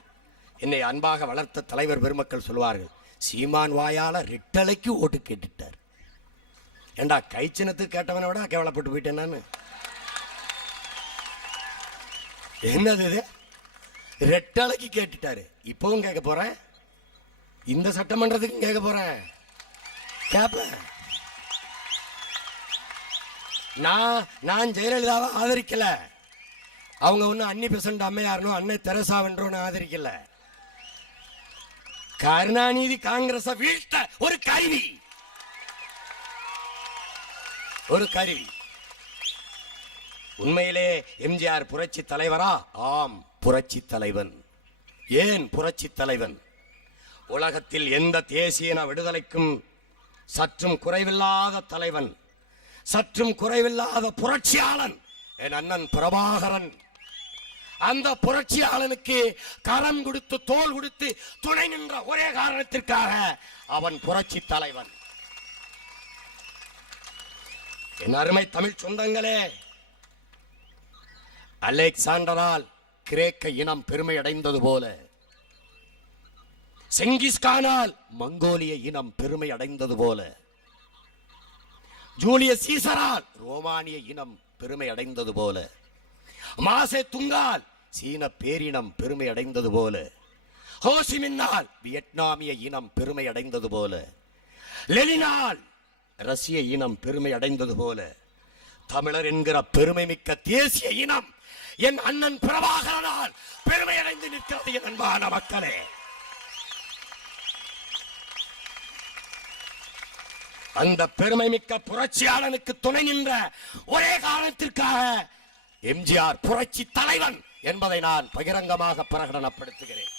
என்னை அன்பாக வளர்த்த தலைவர் பெருமக்கள் சொல்வார்கள், சீமான் வாயால ரெட்டலைக்கு ஓட்டு கேட்டுட்டார். ஏண்டா, கை சின்னத்துக்கு கேட்டவனை விட கேவலப்பட்டு போயிட்டேன் நான். என்னது இது? ரெட்டலைக்கு கேட்டுட்டாரு. இப்பவும் கேட்க போறேன், இந்த சட்டமன்றத்துக்கும் கேட்க போறேன், கேட்பேன். நான் ஜெயலலிதாவை ஆதரிக்கல, அவங்க ஒன்னும் அன்னி பெசன்ட் அம்மையாரனோ அன்னை தெரசாவென்றோன்னு ஆதரிக்கல. கருணாநிதி காங்கிரஸ வீழ்த்த ஒரு கருவி, ஒரு கருவி. உண்மையிலே எம்ஜிஆர் புரட்சி தலைவரா? ஆம், புரட்சி தலைவன். ஏன் புரட்சி தலைவன்? உலகத்தில் எந்த தேசிய விடுதலைக்கும் சற்றும் குறைவில்லாத தலைவன், சற்றும் குறைவில்லாத புரட்சியாளன் என் அண்ணன் பிரபாகரன். அந்த புரட்சியாளனுக்கு கரம் கொடுத்து தோள் கொடுத்து துணை நின்ற ஒரே காரணத்திற்காக அவன் புரட்சி தலைவன். என் அருமை தமிழ் சொந்தங்களே, அலெக்சாண்டரால் கிரேக்க இனம் பெருமை அடைந்தது போல, செங்கிஸ்கானால் மங்கோலிய இனம் பெருமை அடைந்தது போல, ஜூலியஸ் சீசரால் ரோமானிய இனம் பெருமை அடைந்தது போல, மாசே துங்கால் சீன பேரினம் பெருமை அடைந்தது போல, ஹோசிமின்னால் வியட்நாமிய இனம் பெருமை அடைந்தது போல, லெனினால் ரஷ்ய இனம் பெருமை அடைந்தது போல, தமிழர் என்கிற பெருமை மிக்க தேசிய இனம் என் அண்ணன் பிரபாகரனால் பெருமை அடைந்து நிற்கிறது. என் அன்பான மக்களே, அந்த பெருமை மிக்க புரட்சியாளனுக்கு துணை நின்ற ஒரே காரணத்திற்காக எம்ஜிஆர் புரட்சி தலைவன் என்பதை நான் பகிரங்கமாக பிரகடனப்படுத்துகிறேன்.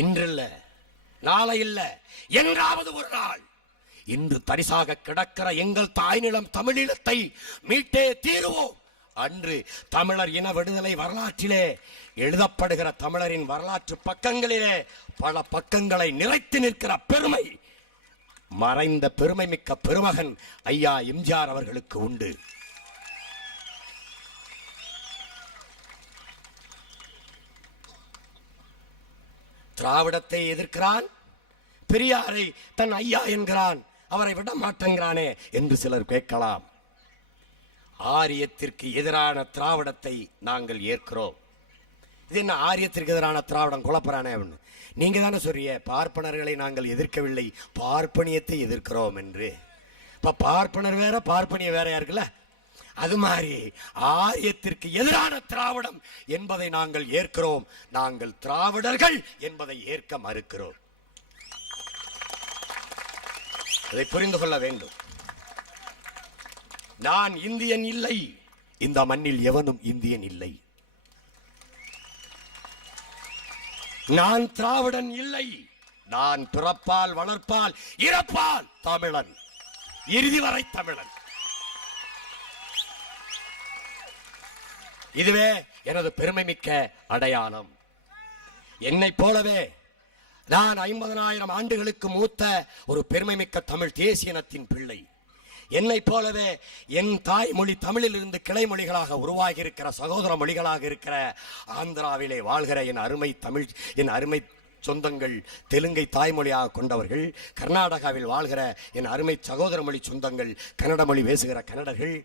இன்றில்ல, நாளை இல்ல, என்றாவது ஒரு நாள் இன்று தரிசாக கிடக்கிற எங்கள் தாய் நிலம் தமிழீழத்தை மீட்டே தீருவோம். அன்று தமிழர் இன விடுதலை வரலாற்றிலே எழுதப்படுகிற தமிழரின் வரலாற்று பக்கங்களிலே பல பக்கங்களை நிறைத்து நிற்கிற பெருமை மறைந்த பெருமை மிக்க பெருமகன் ஐயா எம்ஜிஆர் அவர்களுக்கு உண்டு. திராவிடத்தை எதிர்க்கிறான், பெரியாரை தன் ஐயா என்கிறான், அவரை விட மாட்டேங்கிறானே என்று சிலர் கேட்கலாம். ஆரியத்திற்கு எதிரான திராவிடத்தை நாங்கள் ஏற்கிறோம். இது என்ன ஆரியத்திற்கு எதிரான திராவிடம் குழப்பறானே அப்படின்னு நீங்க தானே சொல்றிய, பார்ப்பனர்களை நாங்கள் எதிர்க்கவில்லை, பார்ப்பனியத்தை எதிர்க்கிறோம் என்று. இப்ப பார்ப்பனர் வேற பார்ப்பனிய வேறையா இருக்குல்ல, அது மாதிரி ஆரியத்திற்கு எதிரான திராவிடம் என்பதை நாங்கள் ஏற்கிறோம், நாங்கள் திராவிடர்கள் என்பதை ஏற்க மறுக்கிறோம். அதை புரிந்து கொள்ள வேண்டும். நான் இந்தியன் இல்லை, இந்த மண்ணில் எவனும் இந்தியன் இல்லை. நான் திராவிடன் இல்லை, நான் பிறப்பால் வளர்ப்பால் இறப்பால் தமிழன், இறுதி வரை தமிழன். இதுவே எனது பெருமை மிக்க அடையாளம். என்னை போலவே நான் 50,000 ஆண்டுகளுக்கு மூத்த ஒரு பெருமை மிக்க தமிழ் தேசியனத்தின் பிள்ளை. என்னை போலவே என் தாய்மொழி தமிழில் இருந்து கிளை மொழிகளாக உருவாகி இருக்கிற சகோதர மொழிகளாக இருக்கிற ஆந்திராவிலே வாழ்கிற என் அருமை சொந்தங்கள், தெலுங்கை தாய்மொழியாக கொண்டவர்கள், கர்நாடகாவில் வாழ்கிற என் அருமை சகோதர மொழி சொந்தங்கள், கன்னட மொழி பேசுகிற கன்னடர்கள்,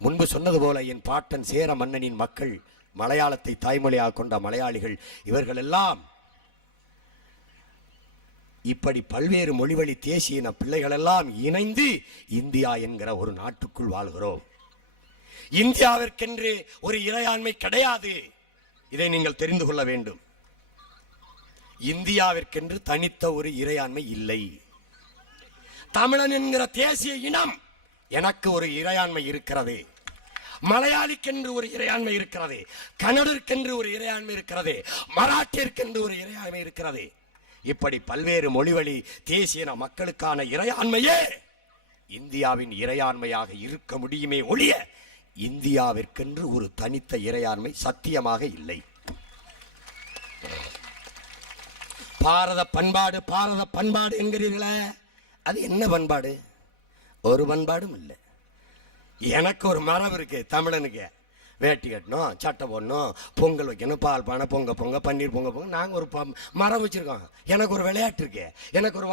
முன்பு சொன்னது போல என் பாட்டன் சேர மன்னனின் மக்கள், மலையாளத்தை தாய்மொழியாக கொண்ட மலையாளிகள், இவர்கள் எல்லாம் இப்படி பல்வேறு மொழிவழி தேசிய பிள்ளைகள் எல்லாம் இணைந்து இந்தியா என்கிற ஒரு நாட்டுக்குள் வாழ்கிறோம். இந்தியாவிற்கென்று ஒரு இறையாண்மை கிடையாது, இதை நீங்கள் தெரிந்து கொள்ள வேண்டும். இந்தியாவிற்கென்று தனித்த ஒரு இறையாண்மை இல்லை. தமிழன் என்கிற தேசிய இனம் எனக்கு ஒரு இறையாண்மை இருக்கிறது, மலையாளிக்கென்று ஒரு இறையாண்மை இருக்கிறது, கன்னடருக்கென்று ஒரு இறையாண்மை இருக்கிறது, மராட்டியர்க்கென்று ஒரு இறையாண்மை இருக்கிறது. இப்படி பல்வேறு மொழிவழி தேசிய மக்களுக்கான இறையாண்மையே இந்தியாவின் இறையாண்மையாக இருக்க முடியுமே ஒழிய இந்தியாவிற்கென்று ஒரு தனித்த இறையாண்மை சத்தியமாக இல்லை. பாரத பண்பாடு என்கிறீர்களே, அது என்ன பண்பாடு? ஒரு பண்பாடும் இல்லை. எனக்கு ஒரு மரபு இருக்கு, தமிழனுக்கு வேட்டி கட்டணும், சட்டை போடணும், பொங்கல் வைக்கணும், பால் பானை பொங்க பன்னீர் பொங்க நாங்கள் ஒரு மரம் வச்சிருக்கோம். எனக்கு ஒரு விளையாட்டு இருக்கு, எனக்கு ஒரு